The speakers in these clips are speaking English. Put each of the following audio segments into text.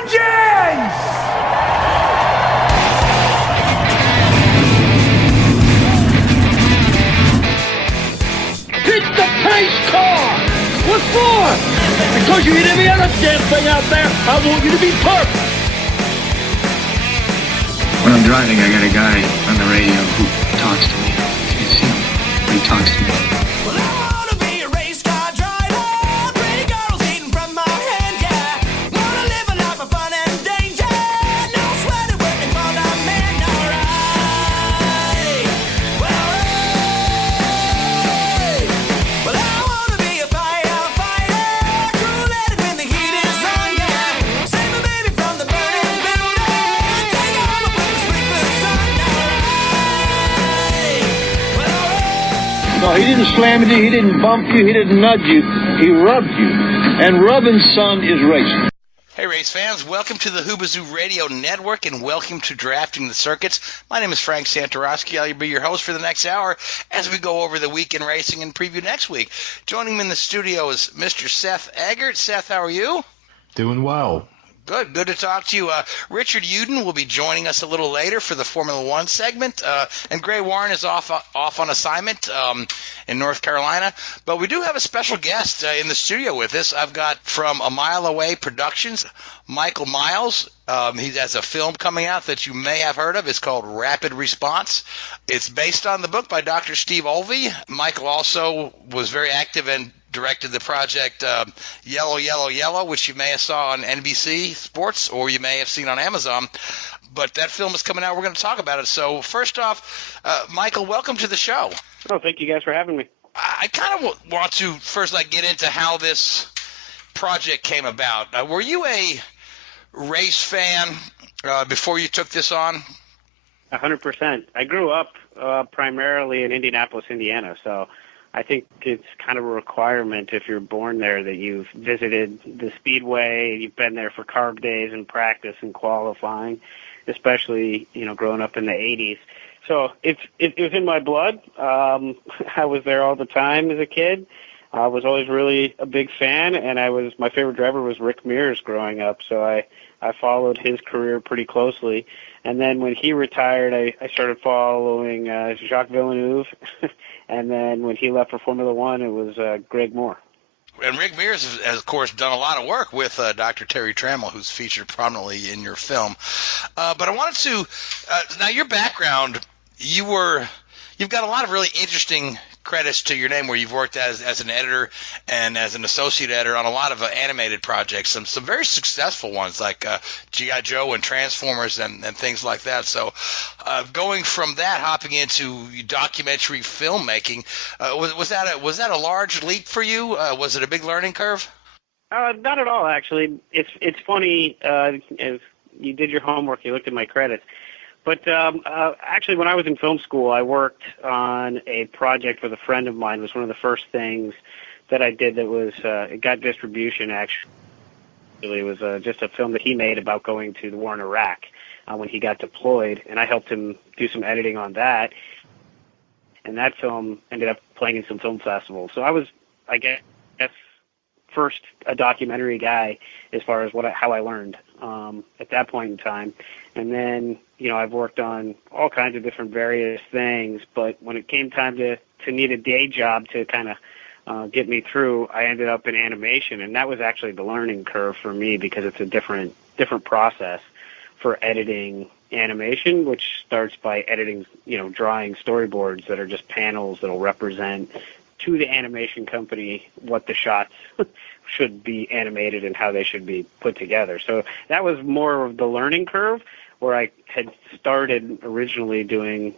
Vengeance! Hit the pace car! What for? Because you hit every other damn thing out there. I want you to be perfect. When I'm driving, I got a guy on the radio who talks to me. Can you see him? But he talks to me. Well, I wanna be a race car driver. Pretty girls eating from my hand, yeah. Wanna live a life of fun and danger. No sweating working for the man, alright. Well, I wanna be a firefighter. Cool-headed when the heat is on, yeah. Save a baby from the burning building. Take all the way to sleepless sun, alright. No, he didn't slam you, he didn't bump you, he didn't nudge you, he rubbed you. And rubbing, son, is racing. Hey, race fans, welcome to the Hoobazoo Radio Network and welcome to Drafting the Circuits. My name is Frank Santoroski. I'll be your host for the next hour as we go over the week in racing and preview next week. Joining me in the studio is Mr. Seth Eggert. Seth, how are you? Doing well. Good to talk to you. Richard Youden will be joining us a little later for the Formula One segment, and Gray Warren is off on assignment in North Carolina. But we do have a special guest in the studio with us. I've got from A Mile Away Productions, Michael Miles. He has a film coming out that you may have heard of. It's called Rapid Response. It's based on the book by Dr. Steve Olvey. Michael also was very active and directed the project Yellow, Yellow, Yellow, which you may have saw on NBC Sports or you may have seen on Amazon. But that film is coming out. We're going to talk about it. So first off, Michael, welcome to the show. Oh, thank you guys for having me. I kind of want to first get into how this project came about. Were you a race fan before you took this on? 100%. I grew up primarily in Indianapolis, Indiana, so I think it's kind of a requirement if you're born there that you've visited the Speedway, you've been there for carb days and practice and qualifying, especially, growing up in the 80s. So it was in my blood. I was there all the time as a kid. I was always really a big fan, and my favorite driver was Rick Mears growing up, so I followed his career pretty closely. And then when he retired, I started following Jacques Villeneuve. And then when he left for Formula One, it was Greg Moore. And Rick Mears has, of course, done a lot of work with Dr. Terry Trammell, who's featured prominently in your film. But I wanted to now your background, you've got a lot of really interesting credits to your name where you've worked as an editor and as an associate editor on a lot of animated projects, some very successful ones like G.I. Joe and Transformers and things like that. So going from that, hopping into documentary filmmaking, was that a large leap for you? Was it a big learning curve? Not at all, actually. It's funny, as you did your homework, you looked at my credits. But actually, when I was in film school, I worked on a project with a friend of mine. It was one of the first things that I did that was it got distribution, actually. It was just a film that he made about going to the war in Iraq when he got deployed, and I helped him do some editing on that. And that film ended up playing in some film festivals. So I was, I guess, first a documentary guy as far as how I learned at that point in time. And then, I've worked on all kinds of different various things, but when it came time to need a day job to kind of get me through, I ended up in animation, and that was actually the learning curve for me because it's a different process for editing animation, which starts by editing, drawing storyboards that are just panels that'll represent to the animation company what the shots should be animated and how they should be put together. So that was more of the learning curve, where I had started originally doing,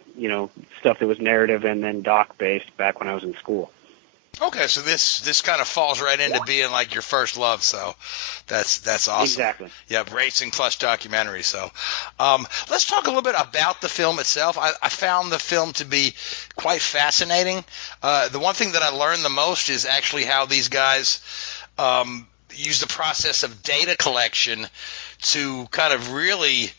stuff that was narrative and then doc-based back when I was in school. Okay, so this kind of falls right into being like your first love, so that's awesome. Exactly. Yeah, racing plus documentary. So let's talk a little bit about the film itself. I found the film to be quite fascinating. The one thing that I learned the most is actually how these guys use the process of data collection to kind of really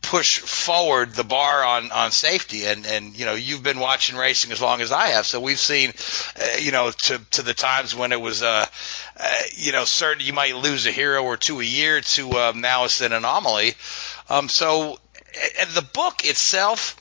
push forward the bar on safety. And you've been watching racing as long as I have, so we've seen to the times when it was certain you might lose a hero or two a year to now it's an anomaly. So the book itself,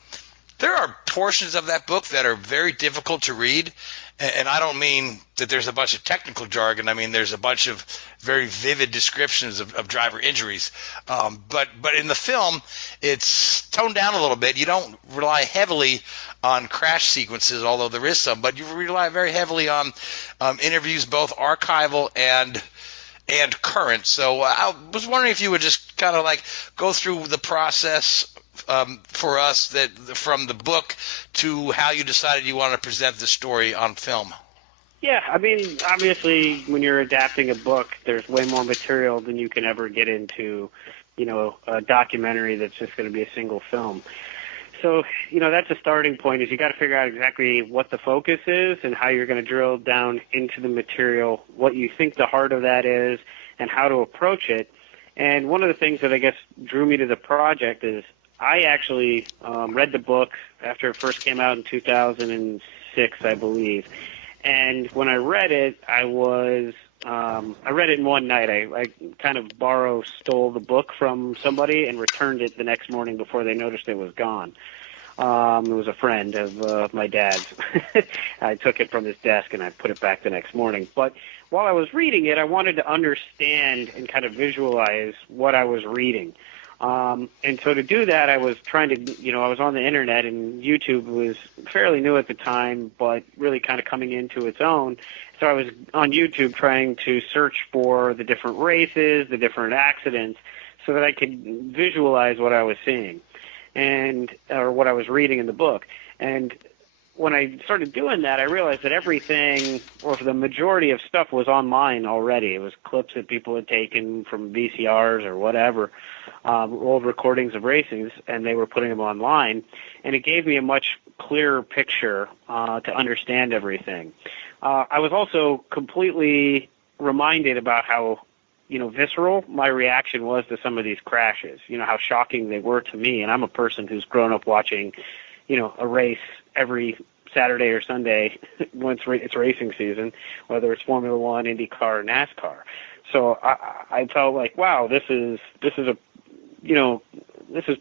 there are portions of that book that are very difficult to read. And I don't mean that there's a bunch of technical jargon. I mean, there's a bunch of very vivid descriptions of driver injuries. But in the film, it's toned down a little bit. You don't rely heavily on crash sequences, although there is some. But you rely very heavily on interviews, both archival and current. So I was wondering if you would just kind of like go through the process for us, that from the book to how you decided you wanted to present the story on film. Yeah, I mean, obviously, when you're adapting a book, there's way more material than you can ever get into, a documentary that's just going to be a single film. So, that's a starting point, is you got to figure out exactly what the focus is and how you're going to drill down into the material, what you think the heart of that is, and how to approach it. And one of the things that I guess drew me to the project is I actually read the book after it first came out in 2006, I believe. And when I read it, I read it in one night. I kind of stole the book from somebody and returned it the next morning before they noticed it was gone. It was a friend of my dad's. I took it from his desk and I put it back the next morning. But while I was reading it, I wanted to understand and kind of visualize what I was reading. And so to do that, I was trying to, I was on the internet, and YouTube was fairly new at the time, but really kind of coming into its own. So I was on YouTube trying to search for the different races, the different accidents, so that I could visualize what I was seeing or what I was reading in the book. And when I started doing that, I realized that everything, or the majority of stuff, was online already. It was clips that people had taken from VCRs or whatever, old recordings of racings, and they were putting them online. And it gave me a much clearer picture to understand everything. I was also completely reminded about how, visceral my reaction was to some of these crashes, how shocking they were to me. And I'm a person who's grown up watching, a race every Saturday or Sunday when it's racing season, whether it's Formula One, IndyCar, or NASCAR. So I felt like, wow, this is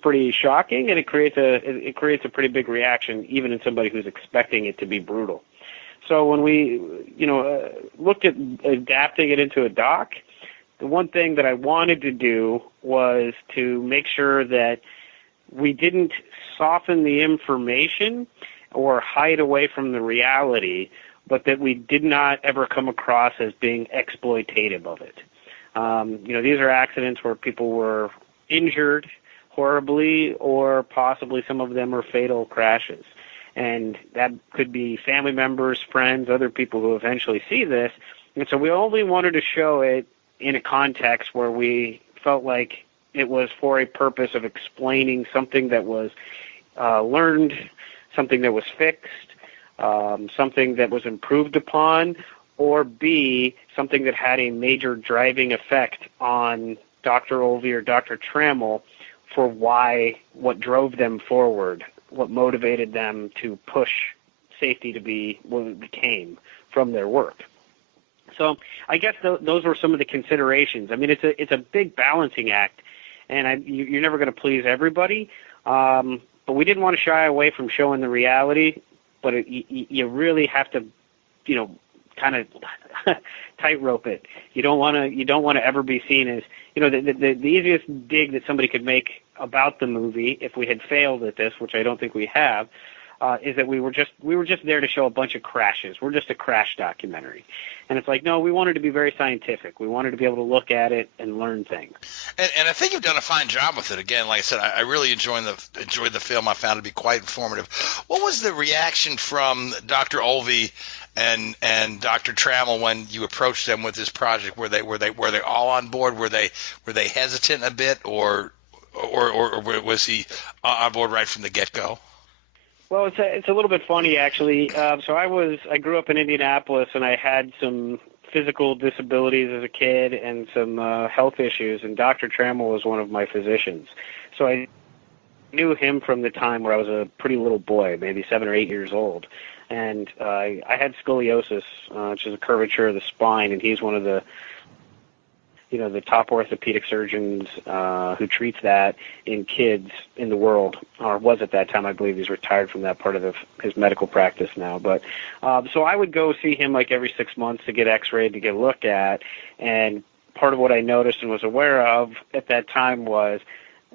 pretty shocking, and it creates a pretty big reaction, even in somebody who's expecting it to be brutal. So when we, looked at adapting it into a doc, the one thing that I wanted to do was to make sure that we didn't soften the information or hide away from the reality, but that we did not ever come across as being exploitative of it. These are accidents where people were injured horribly, or possibly some of them are fatal crashes. And that could be family members, friends, other people who eventually see this. And so we only wanted to show it in a context where we felt like it was for a purpose of explaining something that was learned, something that was fixed, something that was improved upon, or B, something that had a major driving effect on Dr. Olvey or Dr. Trammell for what drove them forward, what motivated them to push safety to be what it became from their work. So I guess those were some of the considerations. I mean, it's a big balancing act, and you're never going to please everybody. But we didn't want to shy away from showing the reality, but you really have to, kind of tightrope it. You don't want to ever be seen as, the easiest dig that somebody could make about the movie, if we had failed at this, which I don't think we have, is that we were just there to show a bunch of crashes. We're just a crash documentary. And it's like, no, we wanted to be very scientific. We wanted to be able to look at it and learn things. And I think you've done a fine job with it. Again, like I said, I really enjoyed the film. I found it to be quite informative. What was the reaction from Dr. Olvey and Dr. Trammell when you approached them with this project? Were they all on board? Were they hesitant a bit, or was he on board right from the get-go? Well, it's a little bit funny, actually. So I grew up in Indianapolis, and I had some physical disabilities as a kid and some health issues, and Dr. Trammell was one of my physicians. So I knew him from the time where I was a pretty little boy, maybe 7 or 8 years old. And I had scoliosis, which is a curvature of the spine, and he's one of the top orthopedic surgeons who treats that in kids in the world, or was at that time. I believe he's retired from that part of his medical practice now. But so I would go see him like every 6 months to get x-rayed, to get looked at. And part of what I noticed and was aware of at that time was,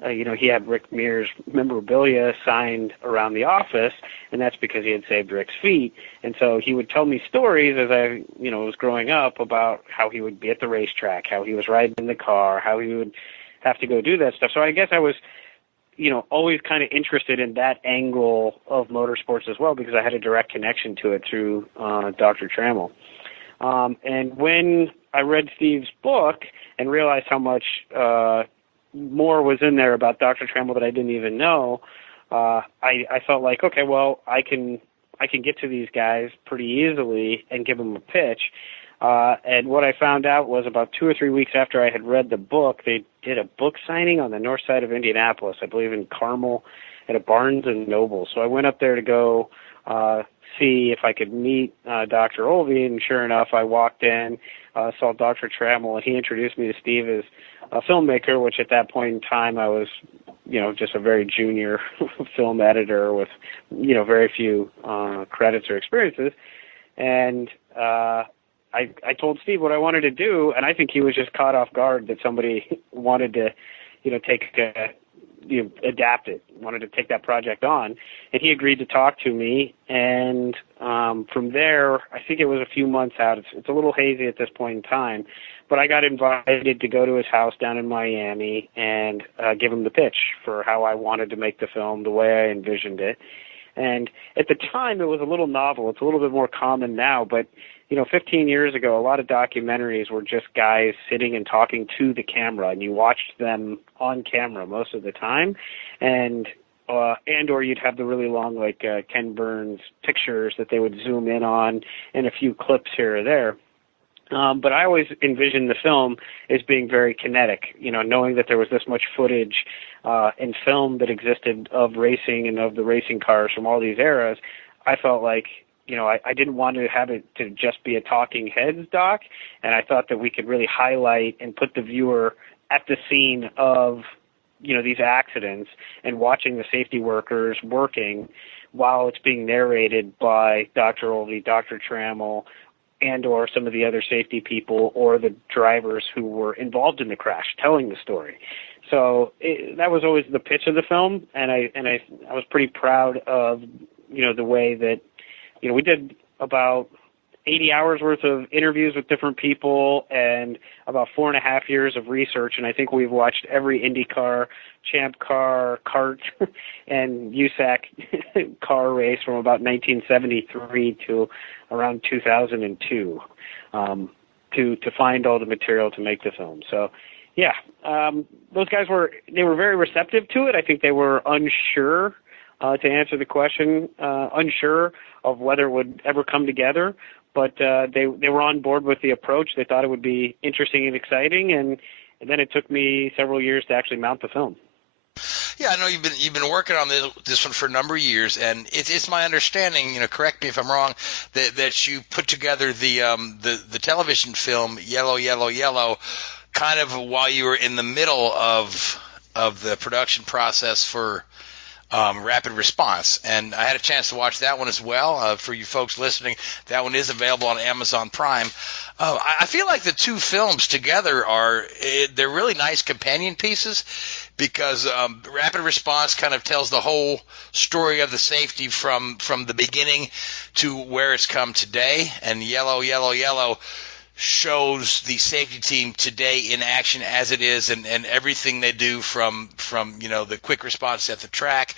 he had Rick Mears memorabilia signed around the office, and that's because he had saved Rick's feet. And so he would tell me stories as I, was growing up about how he would be at the racetrack, how he was riding in the car, how he would have to go do that stuff. So I guess I was, always kind of interested in that angle of motorsports as well, because I had a direct connection to it through Dr. Trammell. And when I read Steve's book and realized how much more was in there about Dr. Trammell that I didn't even know, I felt like, okay, well, I can get to these guys pretty easily and give them a pitch. And what I found out was about 2 or 3 weeks after I had read the book, they did a book signing on the north side of Indianapolis, I believe in Carmel, at a Barnes & Noble. So I went up there to go see if I could meet Dr. Olvey, and sure enough, I walked in, saw Dr. Trammell, and he introduced me to Steve as a filmmaker, which at that point in time I was, just a very junior film editor with, very few credits or experiences. And I told Steve what I wanted to do, and I think he was just caught off guard that somebody wanted to, adapt it, wanted to take that project on. And he agreed to talk to me. And from there, I think it was a few months out. It's a little hazy at this point in time, but I got invited to go to his house down in Miami and give him the pitch for how I wanted to make the film, the way I envisioned it. And at the time, it was a little novel. It's a little bit more common now, but 15 years ago, a lot of documentaries were just guys sitting and talking to the camera, and you watched them on camera most of the time, and or you'd have the really long, like Ken Burns pictures that they would zoom in on, and a few clips here or there. But I always envisioned the film as being very kinetic, knowing that there was this much footage and film that existed of racing and of the racing cars from all these eras. I felt like, I didn't want to have it to just be a talking heads doc, and I thought that we could really highlight and put the viewer at the scene of, these accidents and watching the safety workers working while it's being narrated by Dr. Olvey, Dr. Trammell, and or some of the other safety people or the drivers who were involved in the crash telling the story. So that was always the pitch of the film, and I was pretty proud of, the way that, we did about 80 hours worth of interviews with different people and about 4.5 years of research, and I think we've watched every IndyCar, Champ Car, kart, and USAC car race from about 1973 to around 2002 to find all the material to make the film. So, yeah, those guys were very receptive to it. I think they were unsure, to answer the question, unsure of whether it would ever come together. But they were on board with the approach. They thought it would be interesting and exciting, and then it took me several years to actually mount the film. Yeah, I know you've been working on this one for a number of years, and it's my understanding, correct me if I'm wrong, that you put together the television film Yellow, Yellow, Yellow, kind of while you were in the middle of the production process for Rapid Response, and I had a chance to watch that one as well. For you folks listening, that one is available on Amazon Prime. I feel like the two films together they're really nice companion pieces, because Rapid Response kind of tells the whole story of the safety from the beginning to where it's come today, and Yellow, Yellow, Yellow shows the safety team today in action as it is, and everything they do from the quick response at the track,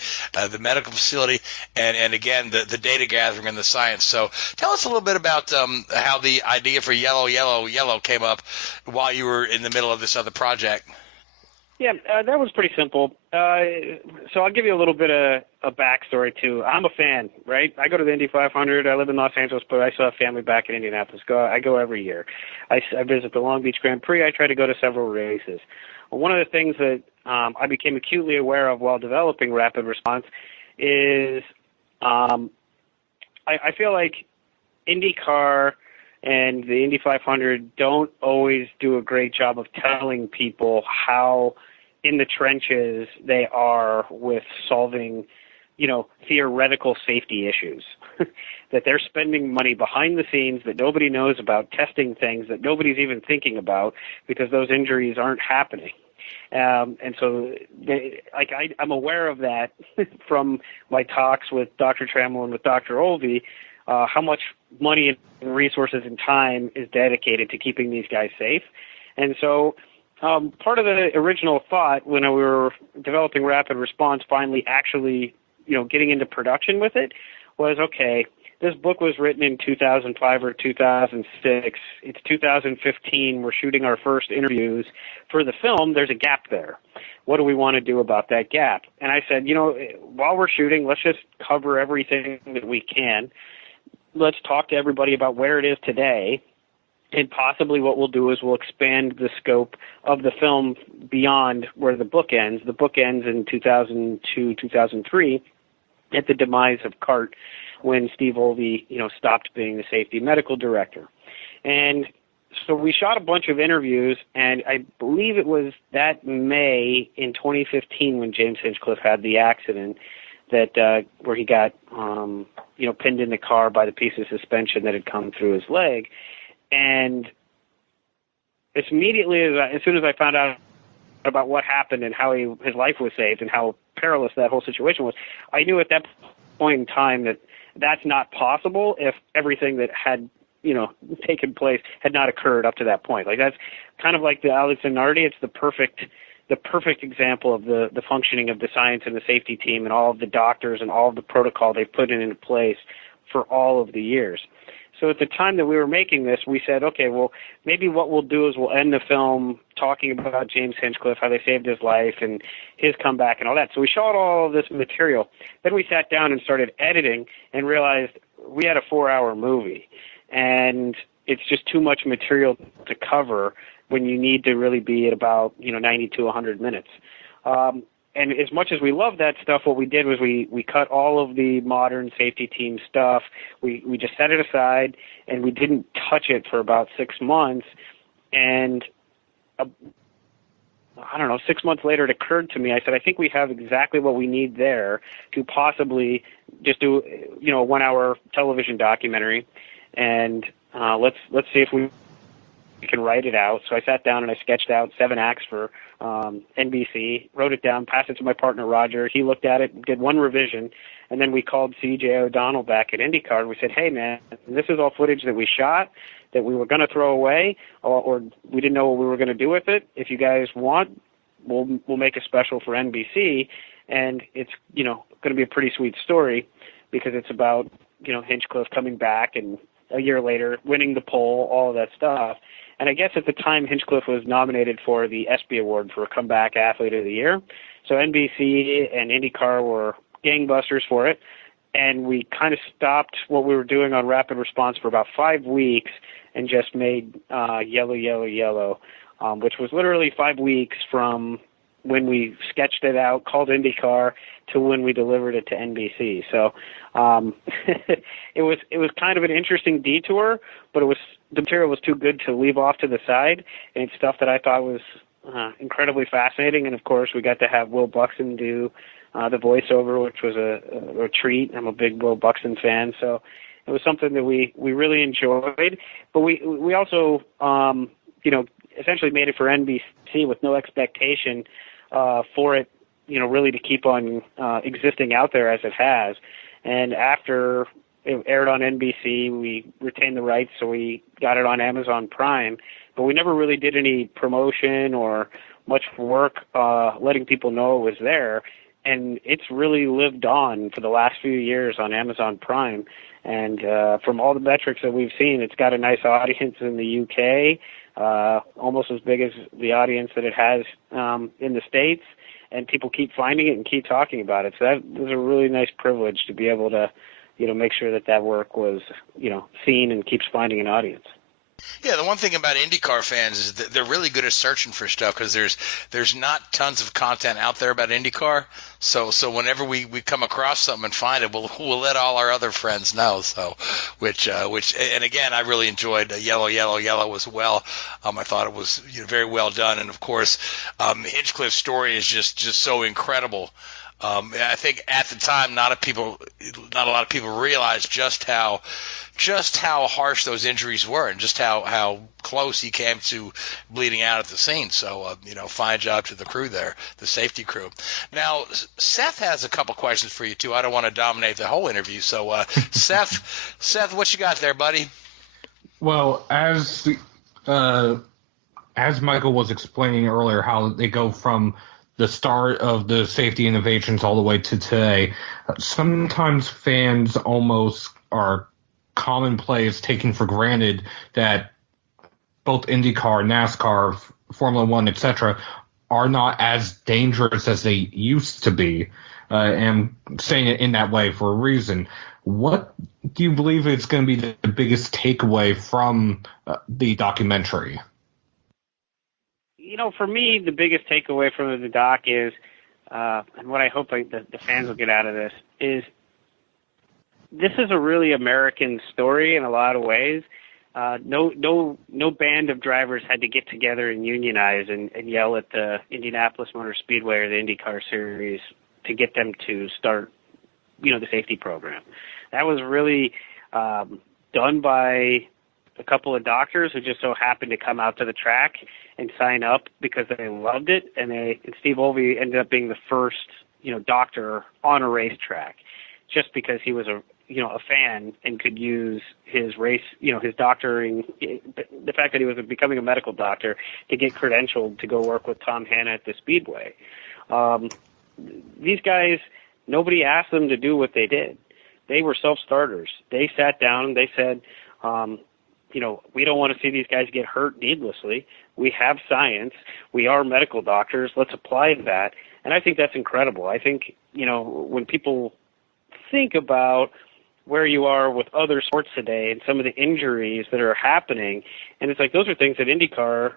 the medical facility, and again the data gathering and the science. So tell us a little bit about how the idea for Yellow, Yellow, Yellow came up while you were in the middle of this other project. Yeah, that was pretty simple. So I'll give you a little bit of a backstory, too. I'm a fan, right? I go to the Indy 500. I live in Los Angeles, but I still have family back in Indianapolis. I go every year. I visit the Long Beach Grand Prix. I try to go to several races. Well, one of the things that I became acutely aware of while developing Rapid Response is I feel like IndyCar and the Indy 500 don't always do a great job of telling people how in the trenches they are with solving, theoretical safety issues. That they're spending money behind the scenes that nobody knows about, testing things that nobody's even thinking about because those injuries aren't happening. And so I'm aware of that from my talks with Dr. Trammell and with Dr. Olvey, how much money and resources and time is dedicated to keeping these guys safe. And so part of the original thought when we were developing Rapid Response, finally actually, getting into production with it, was, okay, this book was written in 2005 or 2006. It's 2015. We're shooting our first interviews for the film. There's a gap there. What do we want to do about that gap? And I said, while we're shooting, let's just cover everything that we can. Let's talk to everybody about where it is today. And possibly what we'll do is we'll expand the scope of the film beyond where the book ends. The book ends in 2002, 2003 at the demise of CART, when Steve Olvey, stopped being the safety medical director. And so we shot a bunch of interviews, and I believe it was that May in 2015 when James Hinchcliffe had the accident that where he got, pinned in the car by the piece of suspension that had come through his leg. And as soon as I found out about what happened and how his life was saved and how perilous that whole situation was, I knew at that point in time that that's not possible if everything that had, taken place had not occurred up to that point. Like, that's kind of like the Alex Zanardi. It's the perfect example of the functioning of the science and the safety team and all of the doctors and all of the protocol they've put into place for all of the years. So at the time that we were making this, we said, okay, well, maybe what we'll do is we'll end the film talking about James Hinchcliffe, how they saved his life and his comeback and all that. So we shot all of this material. Then we sat down and started editing and realized we had a 4-hour movie. And it's just too much material to cover when you need to really be at about, 90 to 100 minutes. And as much as we love that stuff, what we did was we cut all of the modern safety team stuff. We just set it aside, and we didn't touch it for about 6 months. And 6 months later, it occurred to me. I said, I think we have exactly what we need there to possibly just do, a 1-hour television documentary, and let's see if we can write it out. So I sat down and I sketched out 7 acts for NBC, wrote it down, passed it to my partner Roger. He looked at it, did one revision, and then we called C.J. O'Donnell back at IndyCar, and we said, hey, man, this is all footage that we shot that we were going to throw away, or we didn't know what we were going to do with it. If you guys want, we'll make a special for NBC, and it's, going to be a pretty sweet story because it's about, Hinchcliffe coming back and a year later winning the pole, all of that stuff. And I guess at the time, Hinchcliffe was nominated for the ESPY Award for Comeback Athlete of the Year. So NBC and IndyCar were gangbusters for it. And we kind of stopped what we were doing on Rapid Response for about 5 weeks and just made Yellow, Yellow, Yellow, which was literally 5 weeks from when we sketched it out, called IndyCar, to when we delivered it to NBC. So it was kind of an interesting detour, but the material was too good to leave off to the side, and it's stuff that I thought was incredibly fascinating. And of course, we got to have Will Buxton do the voiceover, which was a treat. I'm a big Will Buxton fan, so it was something that we really enjoyed. But we also essentially made it for NBC with no expectation for it, really to keep on existing out there as it has. And after it aired on NBC, we retained the rights, so we got it on Amazon Prime. But we never really did any promotion or much work letting people know it was there. And it's really lived on for the last few years on Amazon Prime. And from all the metrics that we've seen, it's got a nice audience in the UK, almost as big as the audience that it has in the States. And people keep finding it and keep talking about it. So that was a really nice privilege to be able to, make sure that work was, seen and keeps finding an audience. Yeah, the one thing about IndyCar fans is that they're really good at searching for stuff because there's not tons of content out there about IndyCar. So whenever we come across something and find it, we'll let all our other friends know. So which and again, I really enjoyed Yellow, Yellow, Yellow as well. I thought it was very well done, and of course, Hinchcliffe's story is just so incredible. I think at the time, not a lot of people realized just how harsh those injuries were, and just how close he came to bleeding out at the scene. So, fine job to the crew there, the safety crew. Now, Seth has a couple questions for you too. I don't want to dominate the whole interview. So, Seth, what you got there, buddy? Well, as Michael was explaining earlier, how they go from the start of the safety innovations all the way to today, sometimes fans almost are commonplace, taking for granted that both IndyCar, NASCAR, Formula One, etc., are not as dangerous as they used to be. And I'm saying it in that way for a reason. What do you believe is going to be the biggest takeaway from the documentary? For me, the biggest takeaway from the doc is, and what I hope the fans will get out of this is a really American story in a lot of ways. No band of drivers had to get together and unionize and yell at the Indianapolis Motor Speedway or the IndyCar Series to get them to start, the safety program. That was really done by a couple of doctors who just so happened to come out to the track and sign up because they loved it, and Steve Olvey ended up being the first, doctor on a racetrack, just because he was a fan and could use his race, his doctoring, the fact that he was becoming a medical doctor to get credentialed to go work with Tom Hanna at the Speedway. These guys, nobody asked them to do what they did. They were self-starters. They sat down and they said, we don't want to see these guys get hurt needlessly. We have science. We are medical doctors. Let's apply that. And I think that's incredible. I think, when people think about where you are with other sports today and some of the injuries that are happening, and it's like those are things that IndyCar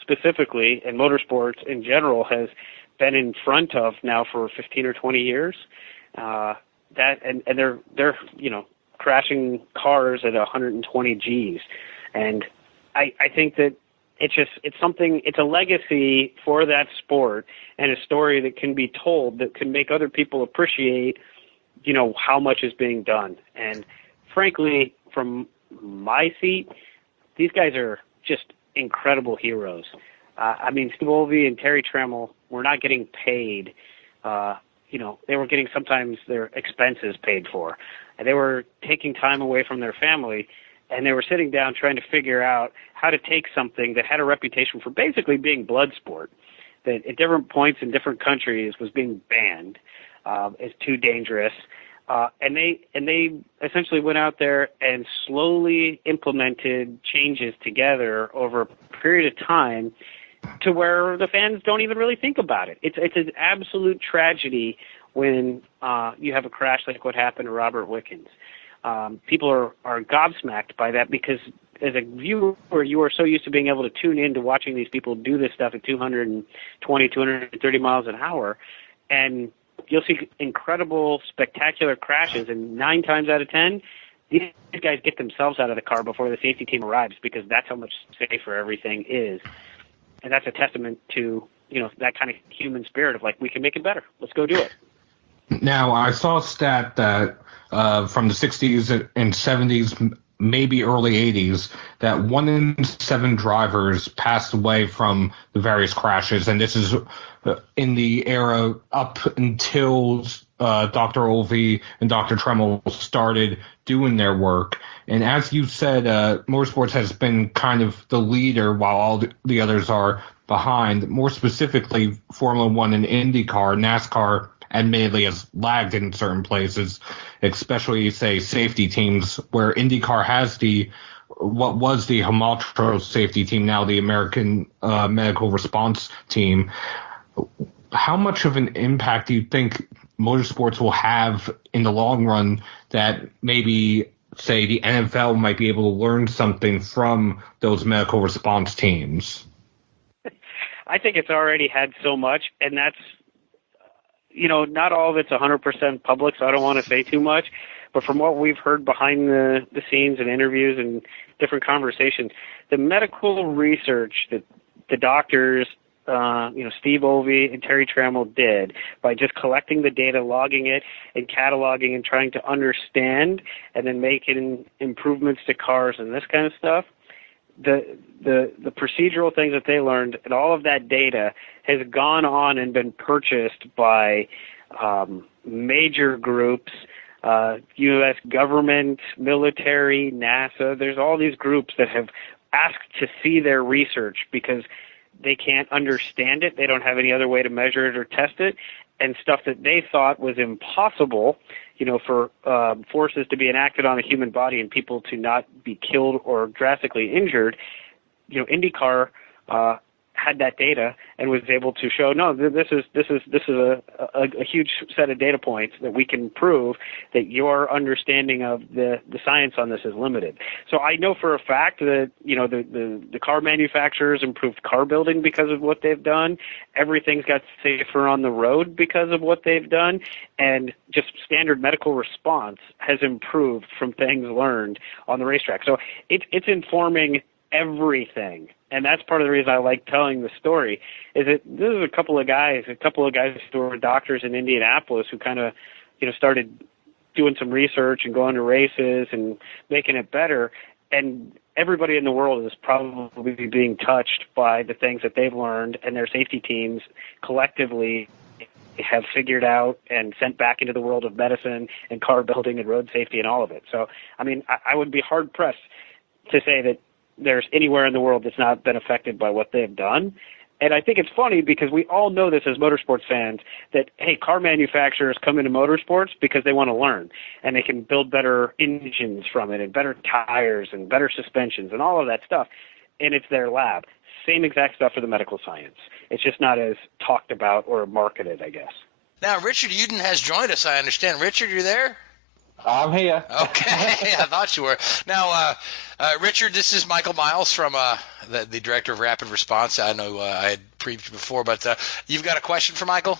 specifically and motorsports in general has been in front of now for 15 or 20 years. And they're crashing cars at 120 Gs. And I think that it's a legacy for that sport and a story that can be told that can make other people appreciate, how much is being done. And frankly, from my seat, these guys are just incredible heroes. Steve Olvey and Terry Tremmel were not getting paid. They were getting sometimes their expenses paid for. And they were taking time away from their family, and they were sitting down trying to figure out how to take something that had a reputation for basically being blood sport, that at different points in different countries was being banned as too dangerous. And they essentially went out there and slowly implemented changes together over a period of time to where the fans don't even really think about it. It's an absolute tragedy when you have a crash like what happened to Robert Wickens. People are gobsmacked by that because as a viewer, you are so used to being able to tune in to watching these people do this stuff at 220, 230 miles an hour, and you'll see incredible, spectacular crashes, and 9 times out of 10, these guys get themselves out of the car before the safety team arrives because that's how much safer everything is. And that's a testament to, that kind of human spirit of like, we can make it better. Let's go do it. Now, I saw a stat that from the 60s and 70s, maybe early 80s, that 1 in 7 drivers passed away from the various crashes. And this is in the era up until Dr. Olvey and Dr. Tremmel started doing their work. And as you said, motorsports has been kind of the leader while all the others are behind. More specifically, Formula One and IndyCar, NASCAR admittedly has lagged in certain places, especially, say, safety teams, where IndyCar has what was the Hamaltro safety team, now the American Medical Response Team. How much of an impact do you think motorsports will have in the long run that maybe say, the NFL might be able to learn something from those medical response teams? I think it's already had so much, and that's, not all of it's 100% public, so I don't want to say too much. But from what we've heard behind the scenes and interviews and different conversations, the medical research that the doctors, Steve Olvey and Terry Trammell did by just collecting the data, logging it, and cataloging and trying to understand and then making improvements to cars and this kind of stuff, the procedural things that they learned and all of that data has gone on and been purchased by major groups, U.S. government, military, NASA. There's all these groups that have asked to see their research because they can't understand it. They don't have any other way to measure it or test it. And stuff that they thought was impossible, for forces to be enacted on a human body and people to not be killed or drastically injured, Indycar had that data and was able to show, no, this is a huge set of data points that we can prove that your understanding of the science on this is limited. So I know for a fact that, the car manufacturers improved car building because of what they've done. Everything's got safer on the road because of what they've done. And just standard medical response has improved from things learned on the racetrack. So it's informing everything. And that's part of the reason I like telling the story, is that this is a couple of guys who were doctors in Indianapolis who kind of, started doing some research and going to races and making it better. And everybody in the world is probably being touched by the things that they've learned, and their safety teams collectively have figured out and sent back into the world of medicine and car building and road safety and all of it. So, I would be hard-pressed to say that there's anywhere in the world that's not been affected by what they've done. And I think it's funny because we all know this as motorsports fans that, hey, car manufacturers come into motorsports because they want to learn and they can build better engines from it and better tires and better suspensions and all of that stuff. And it's their lab. Same exact stuff for the medical science. It's just not as talked about or marketed, I guess. Now, Richard Youden has joined us, I understand. Richard, you there? I'm here. Okay, I thought you were. Now, Richard, this is Michael Miles from the Director of Rapid Response. I know I had previewed before, but you've got a question for Michael?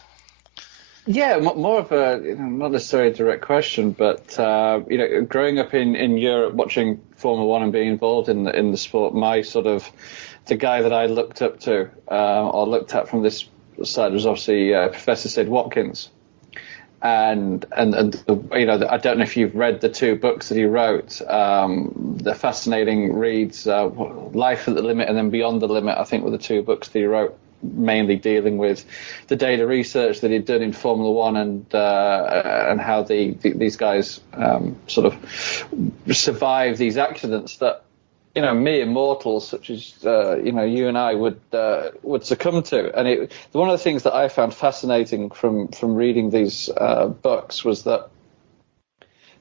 Yeah, more of a not necessarily a direct question, but growing up in Europe, watching Formula One and being involved in the sport, the guy that I looked up to or looked at from this side was obviously Professor Sid Watkins. And I don't know if you've read the two books that he wrote. The fascinating reads, Life at the Limit and then Beyond the Limit, I think were the two books that he wrote, mainly dealing with the data research that he'd done in Formula One and how these guys sort of survive these accidents that, mere mortals such as, you and I would succumb to. And one of the things that I found fascinating from reading these books was that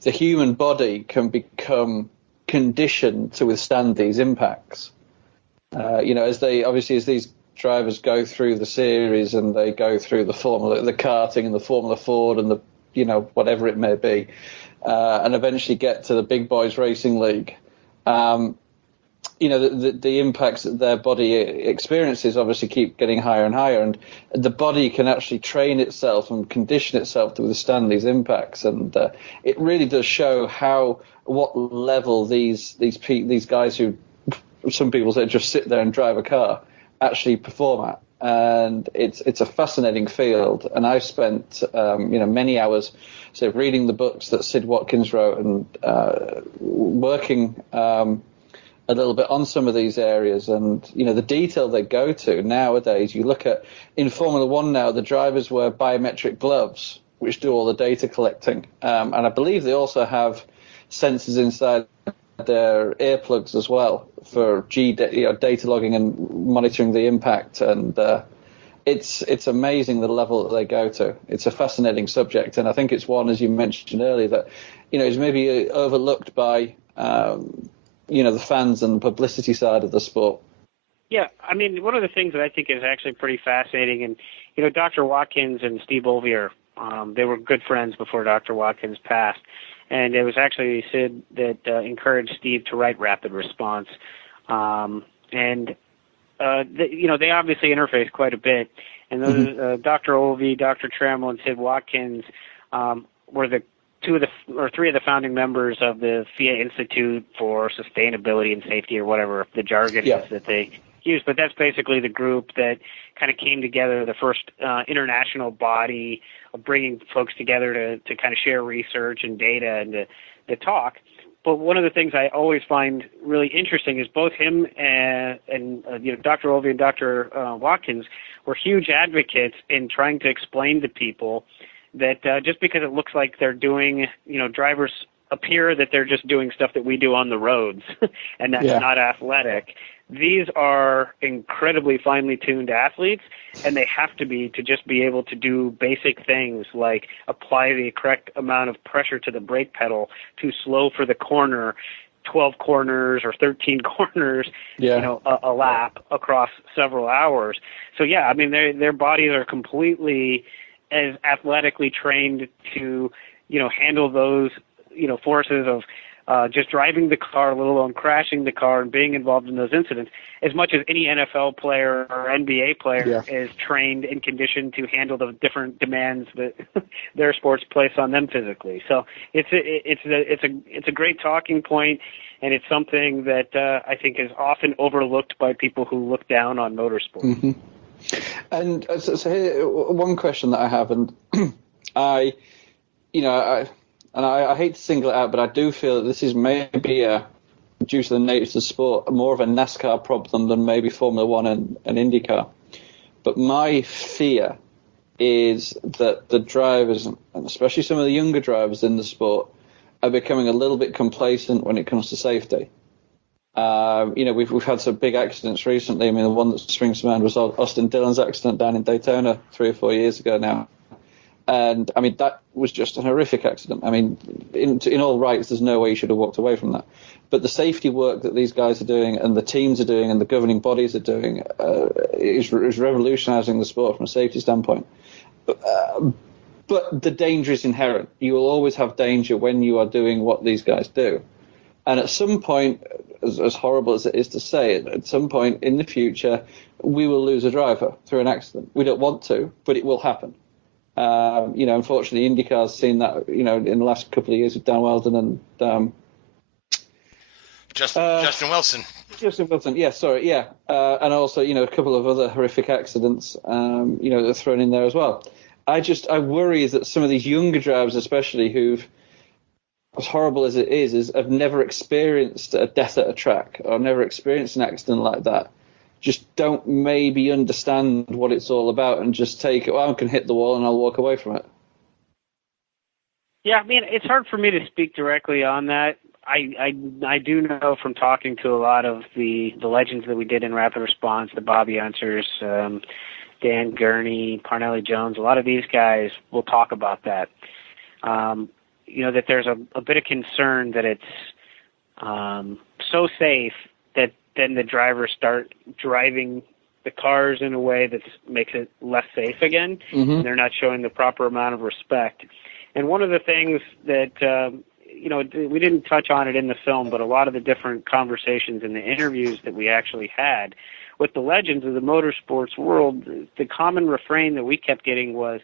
the human body can become conditioned to withstand these impacts. As these drivers go through the series and they go through the karting and the Formula Ford and the, whatever it may be, and eventually get to the big boys racing league, the impacts that their body experiences obviously keep getting higher and higher, and the body can actually train itself and condition itself to withstand these impacts. And it really does show what level these guys who some people say just sit there and drive a car actually perform at. And it's a fascinating field, and I've spent many hours reading the books that Sid Watkins wrote and working a little bit on some of these areas. And the detail they go to nowadays. You look at in Formula One now, the drivers wear biometric gloves which do all the data collecting, and I believe they also have sensors inside their earplugs as well for data logging and monitoring the impact. And it's amazing the level that they go to. It's a fascinating subject, and I think it's one, as you mentioned earlier, that is maybe overlooked by the fans and the publicity side of the sport. Yeah, one of the things that I think is actually pretty fascinating, and Dr. Watkins and Steve Olvey they were good friends before Dr. Watkins passed. and it was actually Sid that encouraged Steve to write Rapid Response. They obviously interface quite a bit. And those, Dr. Olvey, Dr. Trammell, and Sid Watkins were the three of the founding members of the FIA Institute for Sustainability and Safety, or whatever the jargon is that they use. But that's basically the group that kind of came together, the first international body of bringing folks together to kind of share research and data and to talk. But one of the things I always find really interesting is both him and Dr. Olvey and Dr. Watkins were huge advocates in trying to explain to people that just because it looks like they're doing, drivers appear that they're just doing stuff that we do on the roads and that's not athletic. These are incredibly finely tuned athletes, and they have to be to just be able to do basic things like apply the correct amount of pressure to the brake pedal, to slow for the corner, 12 corners or 13 corners, a lap across several hours. So, their bodies are completely as athletically trained to, handle those, forces of just driving the car, let alone crashing the car and being involved in those incidents, as much as any NFL player or NBA player is trained and conditioned to handle the different demands that their sports place on them physically. So it's a great talking point, and it's something that I think is often overlooked by people who look down on motorsport. Mm-hmm. And so here, one question that I have, and I hate to single it out, but I do feel that this is maybe due to the nature of the sport, more of a NASCAR problem than maybe Formula One and IndyCar. But my fear is that the drivers, and especially some of the younger drivers in the sport, are becoming a little bit complacent when it comes to safety. We've had some big accidents recently. I mean, the one that springs to mind was Austin Dillon's accident down in Daytona 3 or 4 years ago now. And, that was just a horrific accident. In all rights, there's no way you should have walked away from that. But the safety work that these guys are doing and the teams are doing and the governing bodies are doing is revolutionizing the sport from a safety standpoint. But the danger is inherent. You will always have danger when you are doing what these guys do. And at some point, as horrible as it is to say it, at some point in the future, we will lose a driver through an accident. We don't want to, but it will happen. Unfortunately, IndyCar's seen that, in the last couple of years with Dan Weldon and Justin Wilson. Justin Wilson, and also, a couple of other horrific accidents, they're thrown in there as well. I worry that some of these younger drivers, especially who've, as horrible as it is have never experienced a death at a track or never experienced an accident like that, just don't maybe understand what it's all about and just take it, I can hit the wall and I'll walk away from it. Yeah, it's hard for me to speak directly on that. I do know from talking to a lot of the legends that we did in Rapid Response, the Bobby Unsers, Dan Gurney, Parnelli Jones, a lot of these guys will talk about that. That there's a bit of concern that it's so safe that then the drivers start driving the cars in a way that makes it less safe again. Mm-hmm. And they're not showing the proper amount of respect. And one of the things that, we didn't touch on it in the film, but a lot of the different conversations and the interviews that we actually had with the legends of the motorsports world, the common refrain that we kept getting was,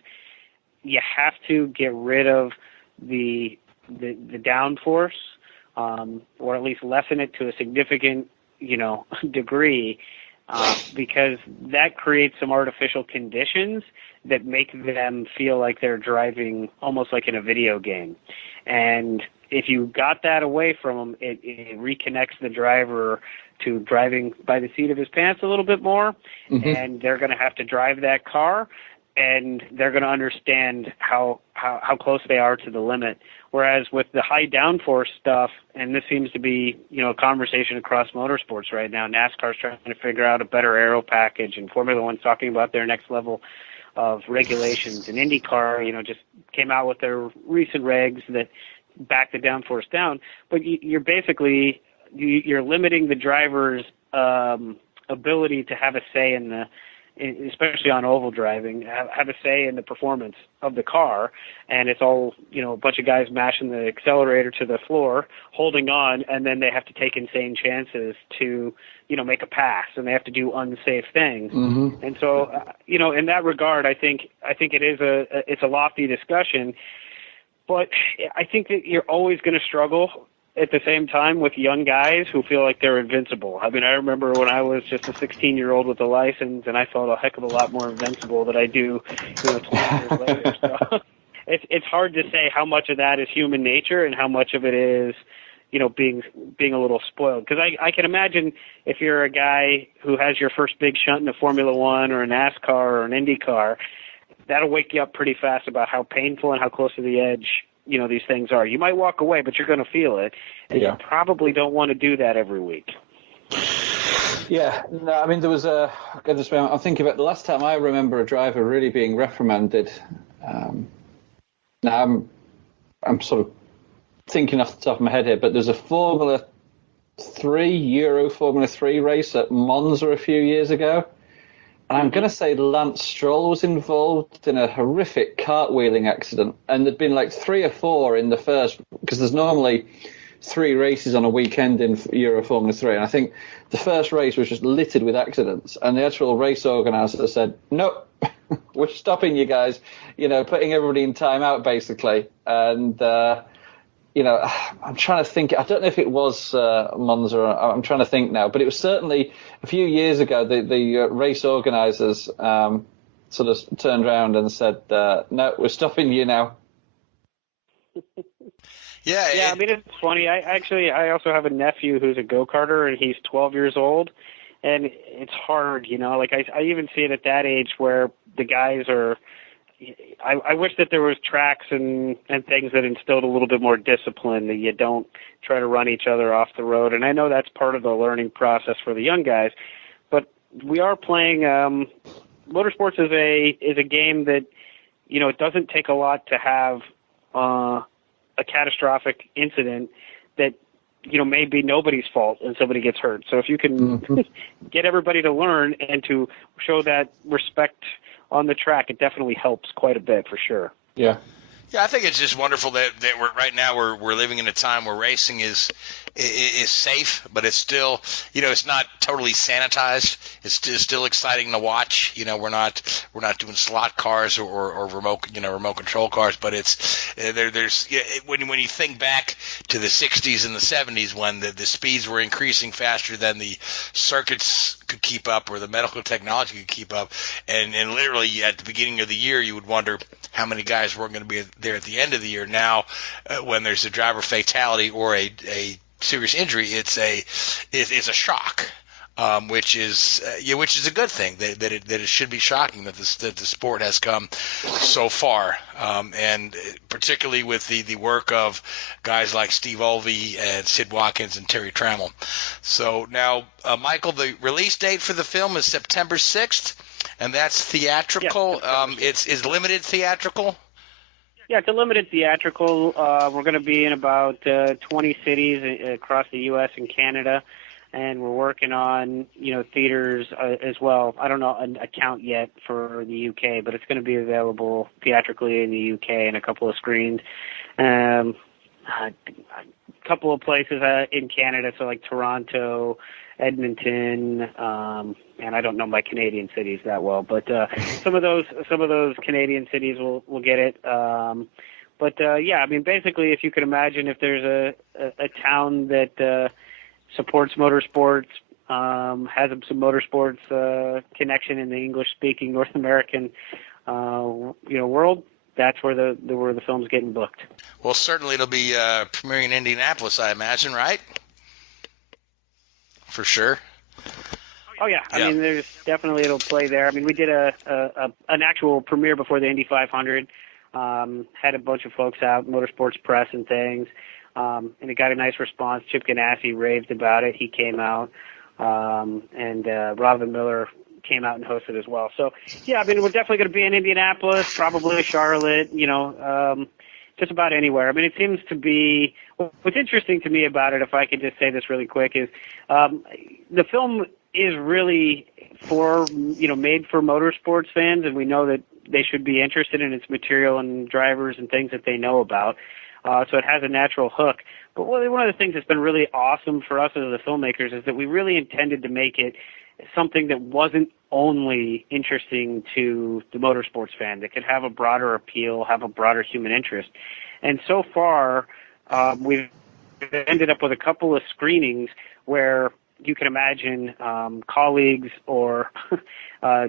you have to get rid of the downforce, or at least lessen it to a significant, degree, because that creates some artificial conditions that make them feel like they're driving almost like in a video game. And if you got that away from them, it reconnects the driver to driving by the seat of his pants a little bit more, and they're going to have to drive that car, and they're going to understand how close they are to the limit. Whereas with the high downforce stuff, and this seems to be, a conversation across motorsports right now, NASCAR's trying to figure out a better aero package, and Formula One's talking about their next level of regulations. And IndyCar, just came out with their recent regs that back the downforce down. But you're basically, you're limiting the driver's ability to have a say in especially on oval driving, have a say in the performance of the car. And it's all, a bunch of guys mashing the accelerator to the floor, holding on, and then they have to take insane chances to, make a pass, and they have to do unsafe things. Mm-hmm. And so, in that regard, I think it is it's a lofty discussion, but I think that you're always going to struggle at the same time with young guys who feel like they're invincible. I mean, I remember when I was just a 16-year-old with a license, and I felt a heck of a lot more invincible than I do 20 years later. So it's hard to say how much of that is human nature and how much of it is, being a little spoiled. Because I can imagine if you're a guy who has your first big shunt in a Formula One or a NASCAR or an Indycar, that'll wake you up pretty fast about how painful and how close to the edge these things are. You might walk away, but you're going to feel it, and you probably don't want to do that every week. Yeah, no, I mean, there was I'm thinking about the last time I remember a driver really being reprimanded. Now I'm sort of thinking off the top of my head here, but there's a Formula 3 race at Monza a few years ago. And I'm going to say Lance Stroll was involved in a horrific cartwheeling accident. And there'd been like 3 or 4 in the first, because there's normally 3 races on a weekend in Euro Formula 3. And I think the first race was just littered with accidents. And the actual race organizer said, nope, we're stopping you guys, putting everybody in timeout basically. And, I'm trying to think. I don't know if it was Monza. I'm trying to think now, but it was certainly a few years ago. The race organisers sort of turned around and said, "No, we're stopping you now." Yeah. I mean, it's funny. I also have a nephew who's a go-karter, and he's 12 years old, and it's hard. Like I even see it at that age where the guys are. I wish that there was tracks and things that instilled a little bit more discipline, that you don't try to run each other off the road. And I know that's part of the learning process for the young guys, but we are playing motorsports is a game that, it doesn't take a lot to have a catastrophic incident that, may be nobody's fault and somebody gets hurt. So if you can get everybody to learn and to show that respect on the track, it definitely helps quite a bit for sure. Yeah. Yeah, I think it's just wonderful that we're right now we're living in a time where racing is safe, but it's still, it's not totally sanitized. It's still exciting to watch. We're not doing slot cars or remote control cars, but it's there's when you think back to the 60s and the 70s when the speeds were increasing faster than the circuits could keep up or the medical technology could keep up, and literally at the beginning of the year you would wonder how many guys were going to be there at the end of the year. Now, when there's a driver fatality or a serious injury, it's a shock, which is a good thing. That it should be shocking that the sport has come so far, and particularly with the work of guys like Steve Olvey and Sid Watkins and Terry Trammell. So now, Michael, the release date for the film is September 6th. And that's theatrical. It's limited theatrical. Yeah, it's a limited theatrical. We're going to be in about 20 cities across the U.S. and Canada, and we're working on theaters as well. I don't know a count yet for the U.K., but it's going to be available theatrically in the U.K. and a couple of screens. A couple of places in Canada, so like Toronto, Edmonton, and I don't know my Canadian cities that well, but some of those Canadian cities will get it. Yeah, I mean, basically, if you could imagine, if there's a town that supports motorsports, has some motorsports connection in the English-speaking North American world, that's where the film's getting booked. Well, certainly it'll be premiering in Indianapolis, I imagine, right? For sure. Oh yeah, I mean, there's definitely it'll play there. I mean, we did an actual premiere before the Indy 500. Had a bunch of folks out, motorsports press and things, and it got a nice response. Chip Ganassi raved about it. He came out, and Robin Miller came out and hosted as well. So yeah, I mean, we're definitely going to be in Indianapolis, probably Charlotte. Just about anywhere. I mean, it seems to be – what's interesting to me about it, if I could just say this really quick, is the film is really made for motorsports fans, and we know that they should be interested in its material and drivers and things that they know about. So it has a natural hook. But one of the things that's been really awesome for us as the filmmakers is that we really intended to make it something that wasn't only interesting to the motorsports fan, that could have a broader appeal, have a broader human interest. And so far, we've ended up with a couple of screenings where you can imagine colleagues or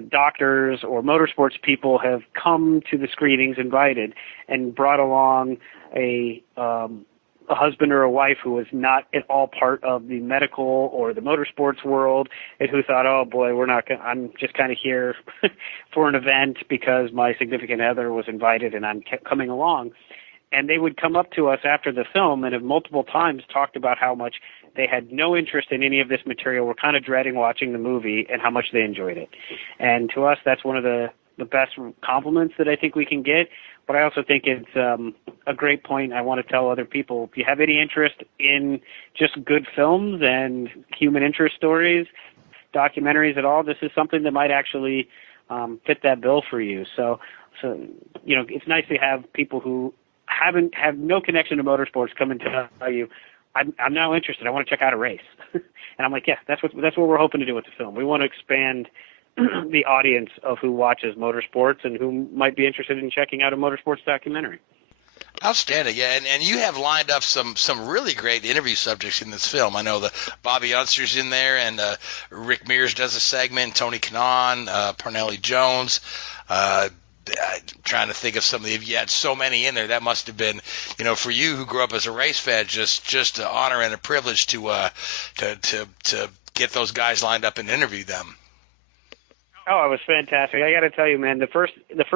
doctors or motorsports people have come to the screenings invited and brought along a husband or a wife who was not at all part of the medical or the motorsports world, and who thought, oh boy, I'm just kind of here for an event because my significant other was invited and I'm coming along. And they would come up to us after the film and have multiple times talked about how much they had no interest in any of this material, were kind of dreading watching the movie, and how much they enjoyed it. And to us, that's one of the best compliments that I think we can get. But I also think it's a great point. I want to tell other people, if you have any interest in just good films and human interest stories, documentaries at all, this is something that might actually fit that bill for you. So it's nice to have people who have no connection to motorsports come and tell you, I'm now interested. I want to check out a race. And I'm like, yeah, that's what we're hoping to do with the film. We want to expand the audience of who watches motorsports and who might be interested in checking out a motorsports documentary. Outstanding, yeah, and you have lined up some really great interview subjects in this film. I know the Bobby Unser's in there, and Rick Mears does a segment, Tony Kanaan, Parnelli Jones. Trying to think of some of the, you had so many in there. That must have been, for you who grew up as a race fan, just an honor and a privilege to get those guys lined up and interview them. Oh, it was fantastic. I got to tell you, man, the first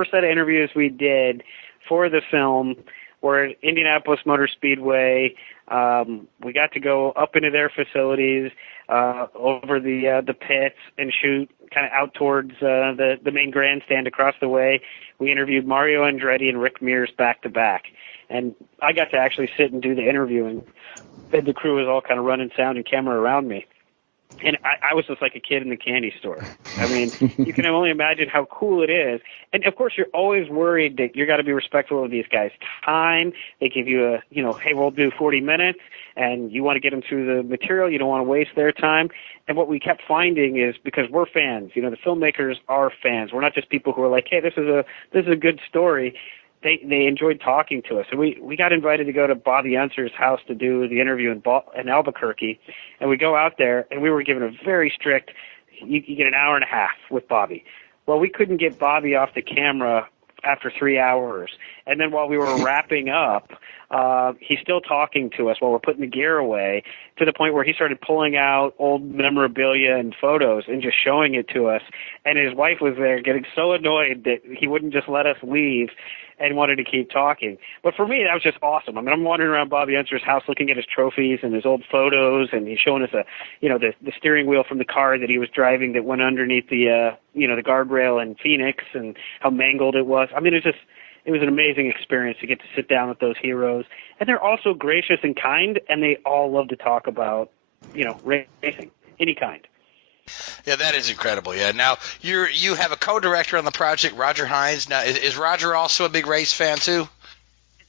set of interviews we did for the film were at Indianapolis Motor Speedway. We got to go up into their facilities, over the pits, and shoot kind of out towards the main grandstand across the way. We interviewed Mario Andretti and Rick Mears back to back, and I got to actually sit and do the interviewing. And the crew was all kind of running sound and camera around me. And I was just like a kid in the candy store. I mean, you can only imagine how cool it is. And, of course, you're always worried that you got to be respectful of these guys' time. They give you hey, we'll do 40 minutes, and you want to get them through the material. You don't want to waste their time. And what we kept finding is, because we're fans, the filmmakers are fans. We're not just people who are like, hey, this is a good story. They enjoyed talking to us. And we got invited to go to Bobby Unser's house to do the interview in Albuquerque. And we go out there, and we were given a very strict, you get an hour and a half with Bobby. Well, we couldn't get Bobby off the camera after 3 hours. And then while we were wrapping up, he's still talking to us while we're putting the gear away, to the point where he started pulling out old memorabilia and photos and just showing it to us. And his wife was there getting so annoyed that he wouldn't just let us leave and wanted to keep talking. But for me, that was just awesome. I mean, I'm wandering around Bobby Unser's house looking at his trophies and his old photos, and he's showing us the steering wheel from the car that he was driving that went underneath the guardrail in Phoenix, and how mangled it was. I mean, it was an amazing experience to get to sit down with those heroes. And they're also gracious and kind, and they all love to talk about, racing, any kind. Yeah, that is incredible. Yeah. Now, you have a co-director on the project, Roger Hines. Now, is Roger also a big race fan too?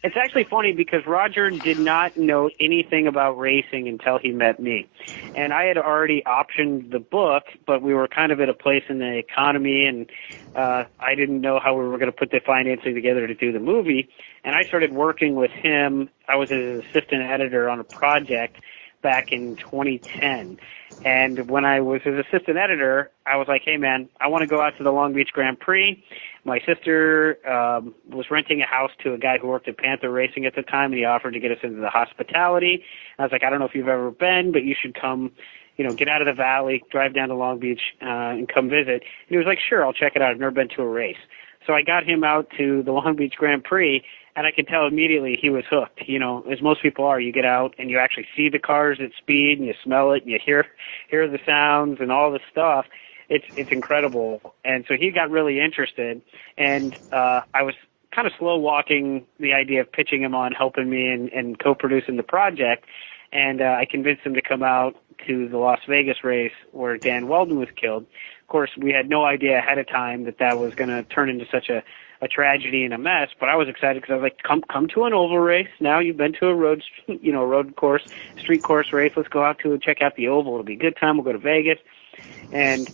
It's actually funny because Roger did not know anything about racing until he met me. And I had already optioned the book, but we were kind of at a place in the economy, and I didn't know how we were going to put the financing together to do the movie. And I started working with him. I was his assistant editor on a project back in 2010. And when I was his assistant editor, I was like, hey, man, I want to go out to the Long Beach Grand Prix. My sister was renting a house to a guy who worked at Panther Racing at the time, and he offered to get us into the hospitality. And I was like, I don't know if you've ever been, but you should come, get out of the valley, drive down to Long Beach, and come visit. And he was like, sure, I'll check it out. I've never been to a race. So I got him out to the Long Beach Grand Prix, and I could tell immediately he was hooked. As most people are, you get out and you actually see the cars at speed, and you smell it, and you hear the sounds and all the stuff. It's incredible. And so he got really interested, and I was kind of slow walking the idea of pitching him on helping me and co-producing the project. And I convinced him to come out to the Las Vegas race where Dan Weldon was killed. Of course, we had no idea ahead of time that was going to turn into such a tragedy and a mess, but I was excited because I was like, come to an oval race. Now you've been to a road course, street course race. Let's go out to check out the oval. It'll be a good time. We'll go to Vegas. And,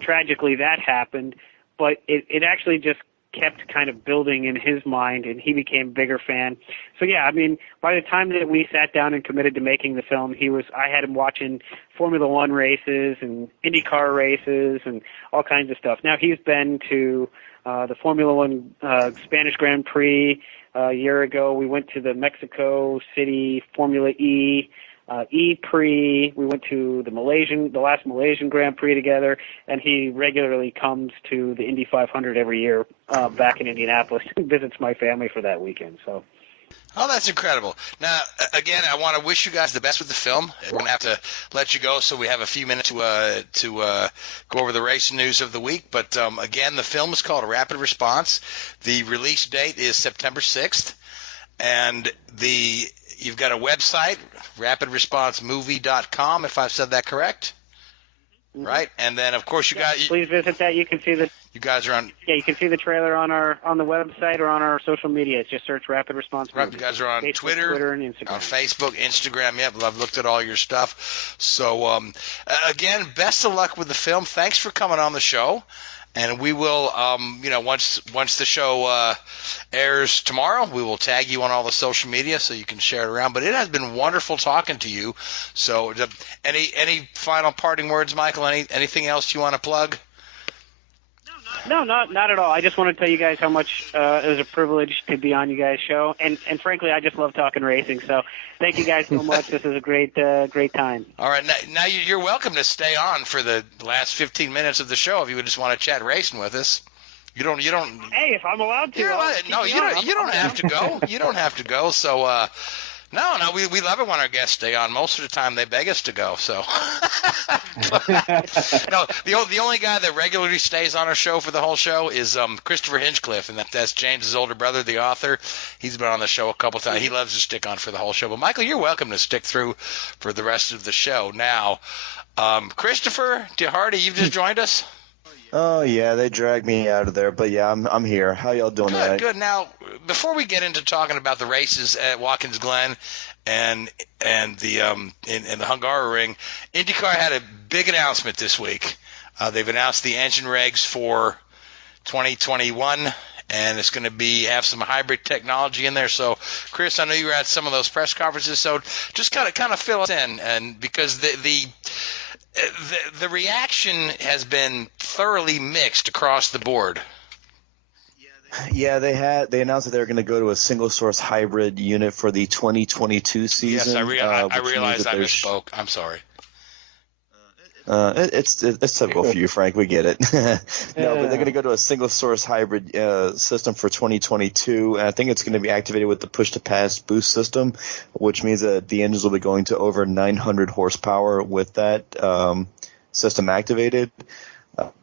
tragically that happened, but it actually just kept kind of building in his mind, and he became a bigger fan. So yeah, I mean, by the time that we sat down and committed to making the film, I had him watching Formula One races and Indycar races and all kinds of stuff. Now he's been to the Formula One Spanish Grand Prix a year ago. We went to the Mexico City Formula E-Prix. We went to the last Malaysian Grand Prix together, and he regularly comes to the Indy 500 every year back in Indianapolis and visits my family for that weekend. So. Oh, that's incredible. Now, again, I want to wish you guys the best with the film. We're going to have to let you go, so we have a few minutes to go over the race news of the week. But, again, the film is called Rapid Response. The release date is September 6th, and you've got a website, rapidresponsemovie.com, if I've said that correct. Mm-hmm. Right? And then, of course, please visit that. You can see you guys are on. Yeah, you can see the trailer on the website or on our social media. It's just search Rapid Response Movie. Right, you guys are on Facebook, Twitter and Instagram. On Facebook, Instagram. Yep, I've looked at all your stuff. So, again, best of luck with the film. Thanks for coming on the show. And we will, once the show airs tomorrow, we will tag you on all the social media so you can share it around. But it has been wonderful talking to you. So, any final parting words, Michael? Anything else you want to plug? No, not at all. I just want to tell you guys how much it was a privilege to be on you guys' show, and frankly, I just love talking racing. So, thank you guys so much. This is a great time. All right, now you're welcome to stay on for the last 15 minutes of the show if you would just want to chat racing with us. You don't. Hey, if I'm allowed to. You don't have to go. You don't have to go. So. No, we love it when our guests stay on. Most of the time, they beg us to go. So, no, the only guy that regularly stays on our show for the whole show is Christopher Hinchcliffe, and that's James's older brother, the author. He's been on the show a couple times. He loves to stick on for the whole show. But Michael, you're welcome to stick through for the rest of the show. Now, Christopher DeHarde, you've just joined us. Oh yeah, they dragged me out of there, but yeah, I'm here. How y'all doing tonight? Good. Now, before we get into talking about the races at Watkins Glen and the in the Hungary ring, IndyCar had a big announcement this week. They've announced the engine regs for 2021, and it's going to have some hybrid technology in there. So, Chris, I know you were at some of those press conferences, so just kind of fill us in, and because the reaction has been thoroughly mixed across the board. Yeah, they announced that they were going to go to a single source hybrid unit for the 2022 season. Yes, I realized I misspoke. I'm sorry. It's typical for you, Frank. We get it. No, but they're going to go to a single source hybrid system for 2022. And I think it's going to be activated with the push to pass boost system, which means that the engines will be going to over 900 horsepower with that system activated.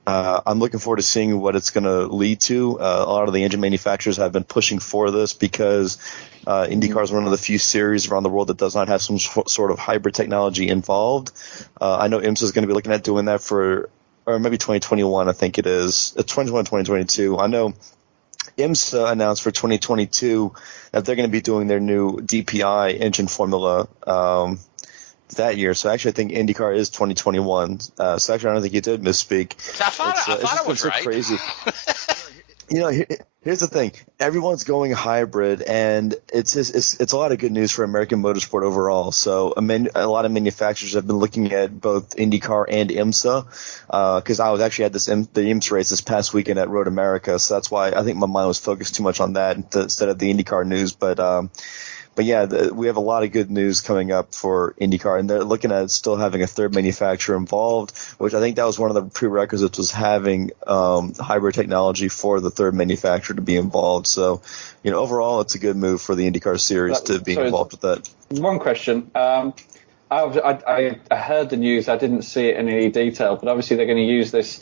I'm looking forward to seeing what it's going to lead to. A lot of the engine manufacturers have been pushing for this because IndyCar is one of the few series around the world that does not have some sort of hybrid technology involved. I know IMSA is going to be looking at doing that or maybe 2021, I think it is. 2021, 2022. I know IMSA announced for 2022 that they're going to be doing their new DPI engine formula that year. So actually, I think IndyCar is 2021. So actually, I don't think you did misspeak. I thought it was right. Crazy. Here's the thing: everyone's going hybrid, and it's a lot of good news for American motorsport overall. So a lot of manufacturers have been looking at both IndyCar and IMSA, because I was actually at the IMSA race this past weekend at Road America. So that's why I think my mind was focused too much on that instead of the IndyCar news. But yeah, we have a lot of good news coming up for IndyCar, and they're looking at still having a third manufacturer involved, which I think that was one of the prerequisites, was having hybrid technology for the third manufacturer to be involved. So, overall, it's a good move for the IndyCar series to be involved with that. One question. I heard the news. I didn't see it in any detail, but obviously they're going to use this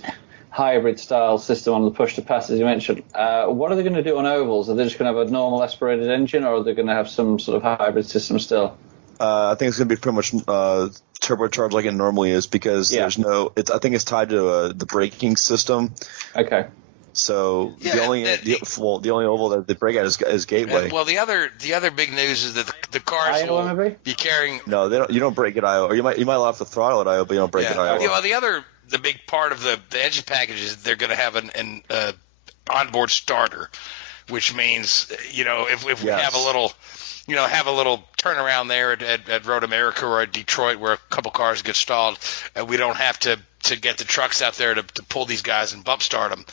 hybrid style system on the push to pass, as you mentioned. What are they going to do on ovals? Are they just going to have a normal aspirated engine, or are they going to have some sort of hybrid system still? I think it's going to be pretty much turbocharged like it normally is because there's no. I think it's tied to the braking system. Okay. So the only oval that they brake at is Gateway. Well, the other big news is that the cars will be carrying. No, they don't. You don't brake at Iowa, or you might have to throttle at Iowa, but you don't brake at Iowa. Well, the big part of the engine package is they're going to have an onboard starter, which means if we have a little. Have a little turnaround there at Road America or at Detroit where a couple cars get stalled, and we don't have to get the trucks out there to pull these guys and bump start them.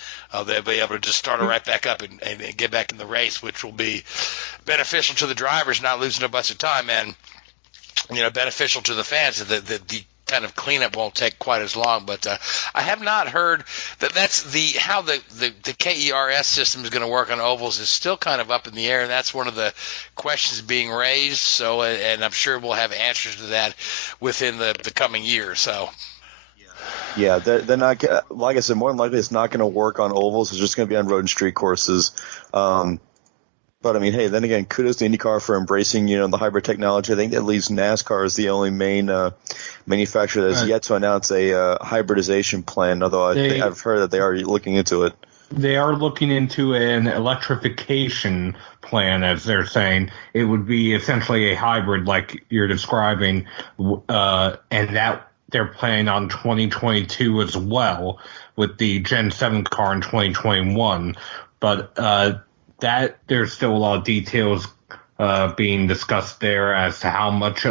They'll be able to just start them right back up and get back in the race, which will be beneficial to the drivers, not losing a bunch of time, and beneficial to the fans. The kind of cleanup won't take quite as long, but I have not heard that's how the KERS system is going to work on ovals is still kind of up in the air, and that's one of the questions being raised. So, and I'm sure we'll have answers to that within the coming year. So. Yeah, they're not. Like I said, more than likely, it's not going to work on ovals. It's just going to be on road and street courses. But I mean, hey, then again, kudos to IndyCar for embracing, the hybrid technology. I think that leaves NASCAR as the only main manufacturer that's yet to announce a hybridization plan. Although I've heard that they are looking into it. They are looking into an electrification plan, as they're saying. It would be essentially a hybrid, like you're describing, and that they're planning on 2022 as well, with the Gen 7 car in 2021. But that there's still a lot of details being discussed there as to how much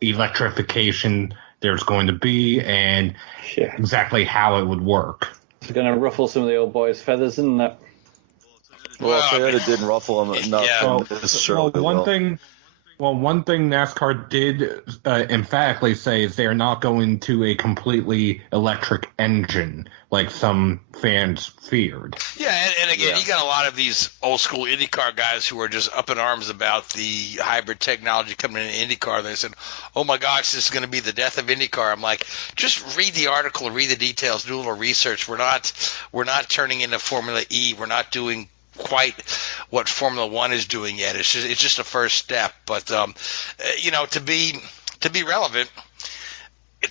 electrification there's going to be and exactly how it would work. It's going to ruffle some of the old boys' feathers, isn't it? Well, it didn't ruffle them enough. One thing NASCAR did emphatically say is they're not going to a completely electric engine like some fans feared. Yeah, and again, you got a lot of these old school IndyCar guys who are just up in arms about the hybrid technology coming in IndyCar. They said, "Oh my gosh, this is going to be the death of IndyCar." I'm like, just read the article, read the details, do a little research. We're not turning into Formula E. We're not doing quite what Formula One is doing yet. It's just a first step. But to be relevant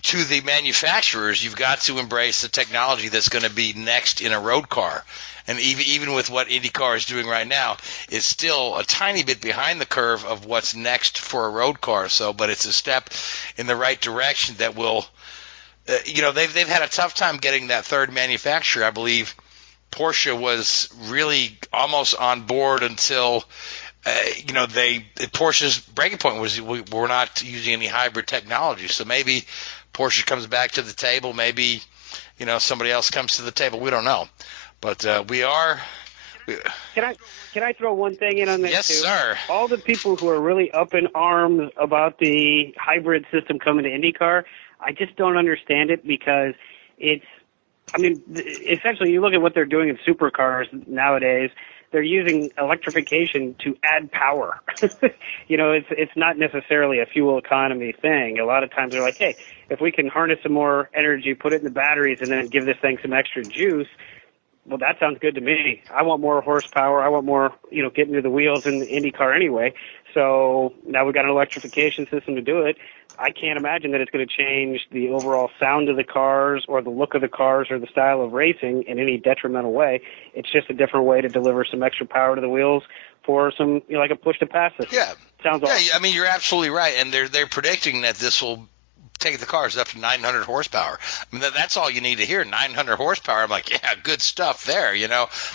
to the manufacturers, you've got to embrace the technology that's going to be next in a road car. And even with what IndyCar is doing right now, it's still a tiny bit behind the curve of what's next for a road car. So, but it's a step in the right direction that will, they've had a tough time getting that third manufacturer. I believe Porsche was really almost on board until, Porsche's breaking point was we're not using any hybrid technology. So maybe Porsche comes back to the table. Maybe, somebody else comes to the table. We don't know. But we are. Can I throw one thing in on this yes, too? Yes, sir. All the people who are really up in arms about the hybrid system coming to IndyCar, I just don't understand it because essentially, you look at what they're doing in supercars nowadays. They're using electrification to add power. It's not necessarily a fuel economy thing. A lot of times they're like, hey, if we can harness some more energy, put it in the batteries, and then give this thing some extra juice, well, that sounds good to me. I want more horsepower. I want more, getting to the wheels in the IndyCar anyway. So now we've got an electrification system to do it. I can't imagine that it's going to change the overall sound of the cars or the look of the cars or the style of racing in any detrimental way. It's just a different way to deliver some extra power to the wheels for some, like a push-to-pass system. Yeah. Sounds awesome. Yeah, I mean, you're absolutely right. And they're predicting that this will take the cars up to 900 horsepower. I mean, that's all you need to hear, 900 horsepower. I'm like, yeah, good stuff there.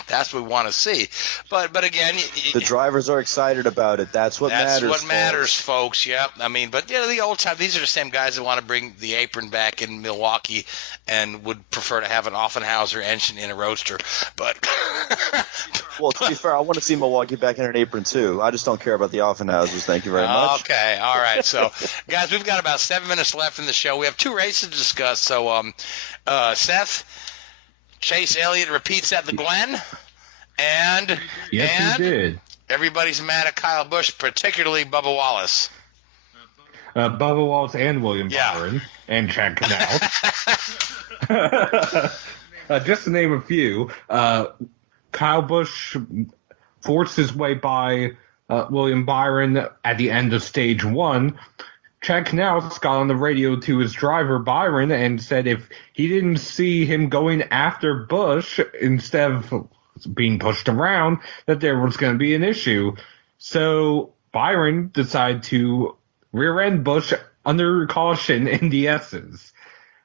That's what we want to see. But again, the drivers are excited about it. That's what matters. That's what matters, folks. Yep. I mean, but the old time, these are the same guys that want to bring the apron back in Milwaukee and would prefer to have an Offenhauser engine in a Roadster. But well, to be fair, I want to see Milwaukee back in an apron too. I just don't care about the Offenhausers. Thank you very much. Okay. All right. So, guys, we've got about 7 minutes left in the show. We have 2 races to discuss. So, Seth, Chase Elliott repeats at the Glen, and he did. Everybody's mad at Kyle Busch, particularly Bubba Wallace. Bubba Wallace and William Byron and Chad Canal. Just to name a few, Kyle Busch forced his way by William Byron at the end of stage 1, Chad Knaus got on the radio to his driver, Byron, and said if he didn't see him going after Busch instead of being pushed around, that there was going to be an issue. So Byron decided to rear-end Busch under caution in the S's.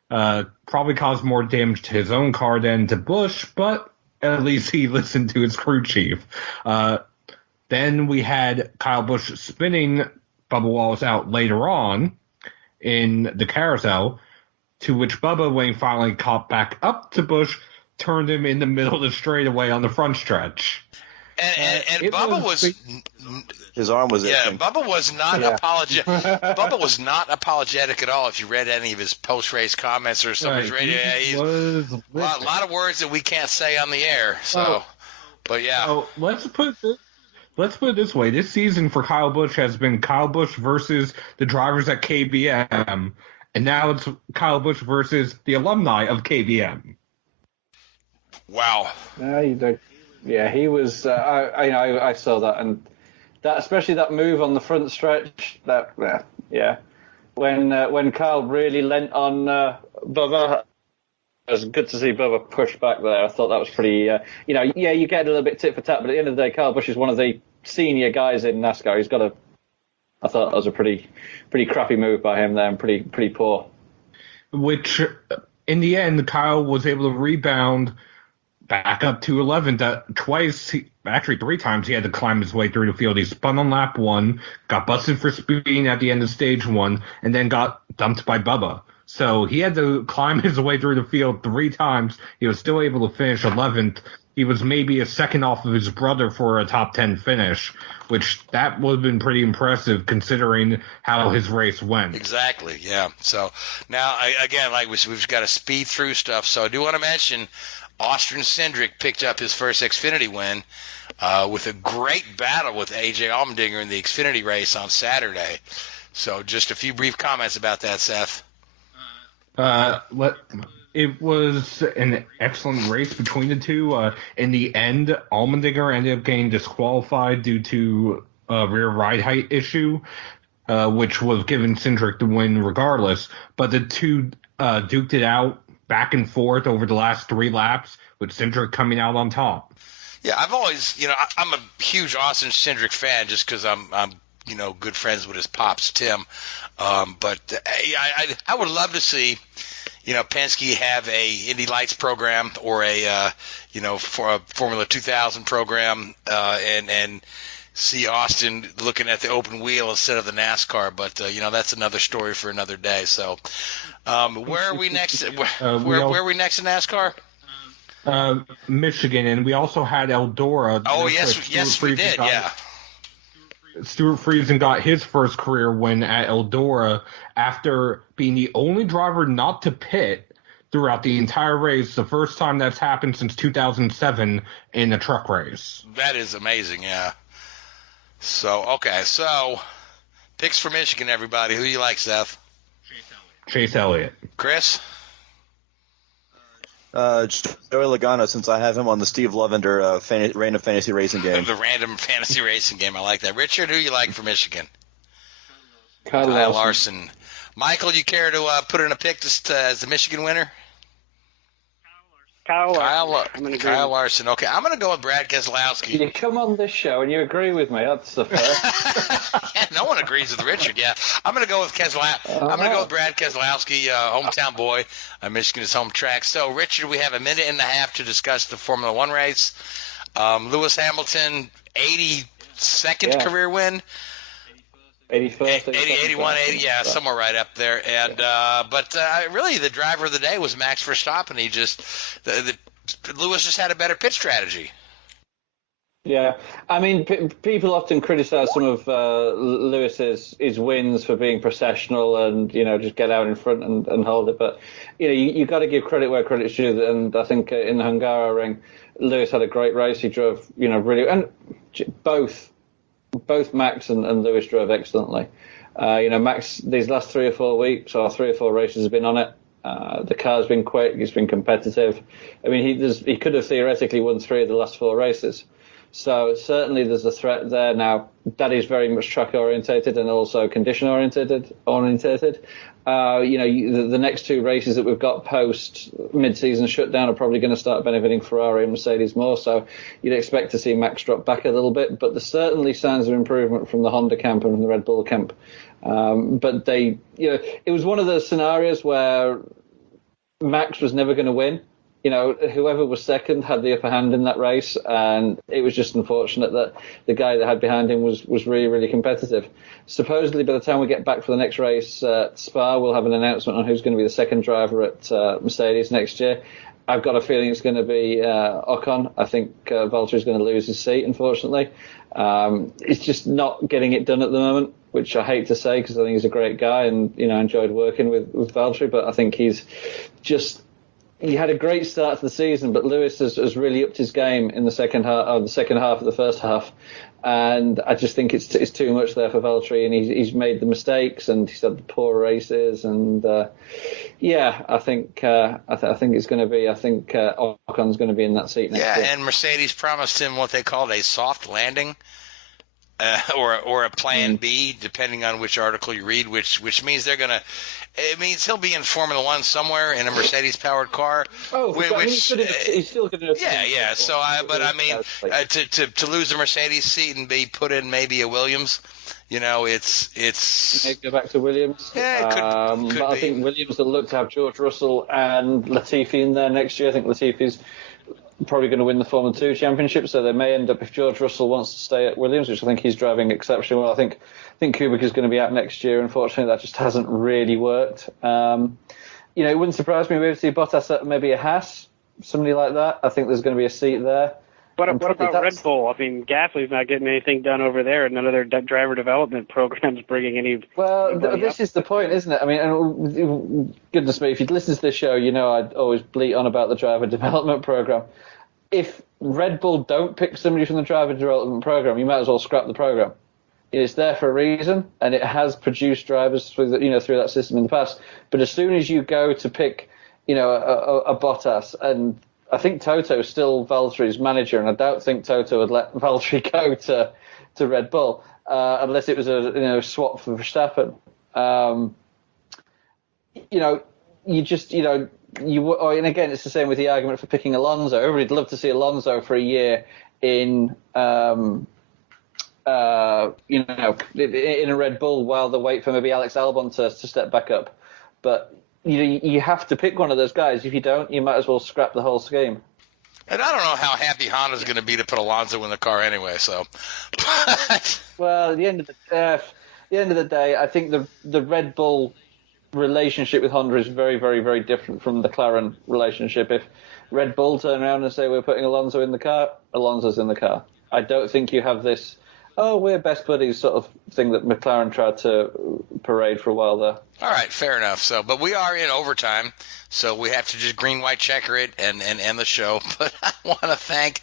Probably caused more damage to his own car than to Busch, but at least he listened to his crew chief. Then we had Kyle Busch spinning Bubba Wallace out later on in the carousel, to which Bubba, when he finally caught back up to Busch, turned him in the middle of the straightaway on the front stretch. And Bubba was his arm was itching. Bubba was not apologetic. Bubba was not apologetic at all. If you read any of his post-race comments or some of his radio, he's a lot of words that we can't say on the air. So, but yeah. So let's put it this way. This season for Kyle Busch has been Kyle Busch versus the drivers at KBM, and now it's Kyle Busch versus the alumni of KBM. Wow. Yeah, he was. I saw that, and that, especially that move on the front stretch. When Kyle really lent on Bubba. It was good to see Bubba push back there. I thought that was pretty, you get a little bit tit for tat, but at the end of the day, Kyle Busch is one of the senior guys in NASCAR. I thought that was a pretty crappy move by him there, and pretty poor. Which, in the end, Kyle was able to rebound back up to 11th. Twice, actually 3 times, he had to climb his way through the field. He spun on lap 1, got busted for speeding at the end of stage 1, and then got dumped by Bubba. So he had to climb his way through the field 3 times. He was still able to finish 11th. He was maybe a second off of his brother for a top 10 finish, which that would have been pretty impressive considering how his race went. Exactly, yeah. So now, again, like we've got to speed through stuff. So I do want to mention Austin Cindric picked up his first Xfinity win with a great battle with A.J. Allmendinger in the Xfinity race on Saturday. So just a few brief comments about that, Seth. It was an excellent race between the two. In the end, Allmendinger ended up getting disqualified due to a rear ride height issue, which was giving Cindric the win regardless. But the two duked it out back and forth over the last 3 laps, with Cindric coming out on top. Yeah, I've always, I'm a huge Austin Cindric fan just because I'm good friends with his pops, Tim. But I would love to see, Penske have a Indy Lights program or for a Formula 2000 program, and see Austin looking at the open wheel instead of the NASCAR. But that's another story for another day. So, where are we next? Where are we next in NASCAR? Michigan, and we also had Eldora. Oh yes, we did. Yeah. Stuart Friesen got his first career win at Eldora after being the only driver not to pit throughout the entire race. The first time that's happened since 2007 in a truck race. That is amazing, yeah. So picks for Michigan, everybody. Who do you like, Seth? Chase Elliott. Chris? Joey Logano, since I have him on the Steve Lovender random fantasy racing game. The random fantasy racing game. I like that. Richard, who you like for Michigan? Kyle Larson. Michael, you care to put in a pick as the Michigan winner? Kyle Larson. Okay, I'm going to go with Brad Keselowski. You come on this show and you agree with me. That's the first. Yeah, no one agrees with Richard. Yeah, I'm going to go with I'm going to go with Brad Keselowski, hometown boy. Michigan is home track. So, Richard, we have a minute and a half to discuss the Formula One race. Lewis Hamilton, 82nd career win. 81st, 81, 80, yeah, somewhere right up there. And but really, the driver of the day was Max Verstappen. He Lewis just had a better pit strategy. Yeah, I mean, people often criticize some of Lewis's wins for being processional and just get out in front and hold it. But you got to give credit where credit's due. And I think in the Hungary ring, Lewis had a great race. He drove really, and both Max and Lewis drove excellently. Max, these last 3 or 4 weeks or 3 or 4 races has been on it. The car's been quick. He's been competitive. I mean, he could have theoretically won 3 of the last 4 races. So certainly there's a threat there. Now, that is very much track orientated and also condition orientated. The next two races that we've got post mid-season shutdown are probably going to start benefiting Ferrari and Mercedes more. So you'd expect to see Max drop back a little bit, but there's certainly signs of improvement from the Honda camp and from the Red Bull camp. But it was one of those scenarios where Max was never going to win. Whoever was second had the upper hand in that race, and it was just unfortunate that the guy that had behind him was really, really competitive. Supposedly, by the time we get back for the next race at Spa, we'll have an announcement on who's going to be the second driver at Mercedes next year. I've got a feeling it's going to be Ocon. I think Valtteri's going to lose his seat, unfortunately. It's just not getting it done at the moment, which I hate to say because I think he's a great guy and enjoyed working with Valtteri, but I think he had a great start to the season, but Lewis has really upped his game in the second half of the first half, and I just think it's too much there for Valtteri, and he's made the mistakes and he's had the poor races, and I think it's going to be Ocon's going to be in that seat next year. And Mercedes promised him what they called a soft landing. Or a plan B, depending on which article you read, which means it means he'll be in Formula One somewhere in a Mercedes-powered car. Oh, he's still going to. Yeah. So, to lose a Mercedes seat and be put in maybe a Williams, it's maybe go back to Williams. Yeah, it could but be. I think Williams will look to have George Russell and Latifi in there next year. I think Latifi's probably going to win the Formula 2 championship, so they may end up, if George Russell wants to stay at Williams, which I think he's driving exceptionally well. I think Kubica is going to be out next year. Unfortunately, that just hasn't really worked. It wouldn't surprise me if we see Bottas at maybe a Haas, somebody like that. I think there's going to be a seat there. What about Red Bull? I mean, Gasly's not getting anything done over there, and none of their driver development programs bringing any. Well, this is the point, isn't it? I mean, and goodness me, if you'd listen to this show, I'd always bleat on about the driver development program. If Red Bull don't pick somebody from the driver development program, you might as well scrap the program. It's there for a reason, and it has produced drivers through that system in the past. But as soon as you go to pick, a Bottas, and I think Toto's still Valtteri's manager, and I don't think Toto would let Valtteri go to Red Bull unless it was a swap for Verstappen. And again, it's the same with the argument for picking Alonso. Everybody'd love to see Alonso for a year in a Red Bull while they wait for maybe Alex Albon to step back up. But you have to pick one of those guys. If you don't, you might as well scrap the whole scheme. And I don't know how happy Honda's going to be to put Alonso in the car anyway. So, well, at the end of the day, I think the Red Bull relationship with Honda is very, very, very different from the McLaren relationship. If Red Bull turn around and say we're putting Alonso in the car, Alonso's in the car. I don't think you have this, we're best buddies sort of thing that McLaren tried to parade for a while there. All right, fair enough. So, but we are in overtime, so we have to just green-white checker it and end the show. But I want to thank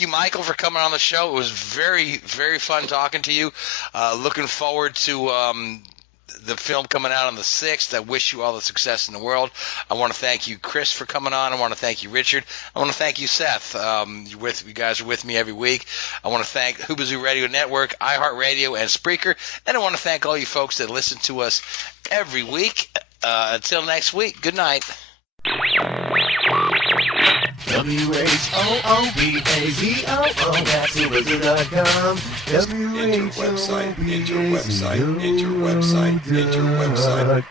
you, Michael, for coming on the show. It was very, very fun talking to you. Looking forward to the film coming out on the 6th. I wish you all the success in the world. I want to thank you, Chris, for coming on. I want to thank you, Richard. I want to thank you, Seth. You guys are with me every week. I want to thank Hoobazoo Radio Network, iHeartRadio, and Spreaker. And I want to thank all you folks that listen to us every week. Until next week, good night. WHOOBAZOO, that's Hoobazoo.com. Enter website, enter website, enter website, enter website.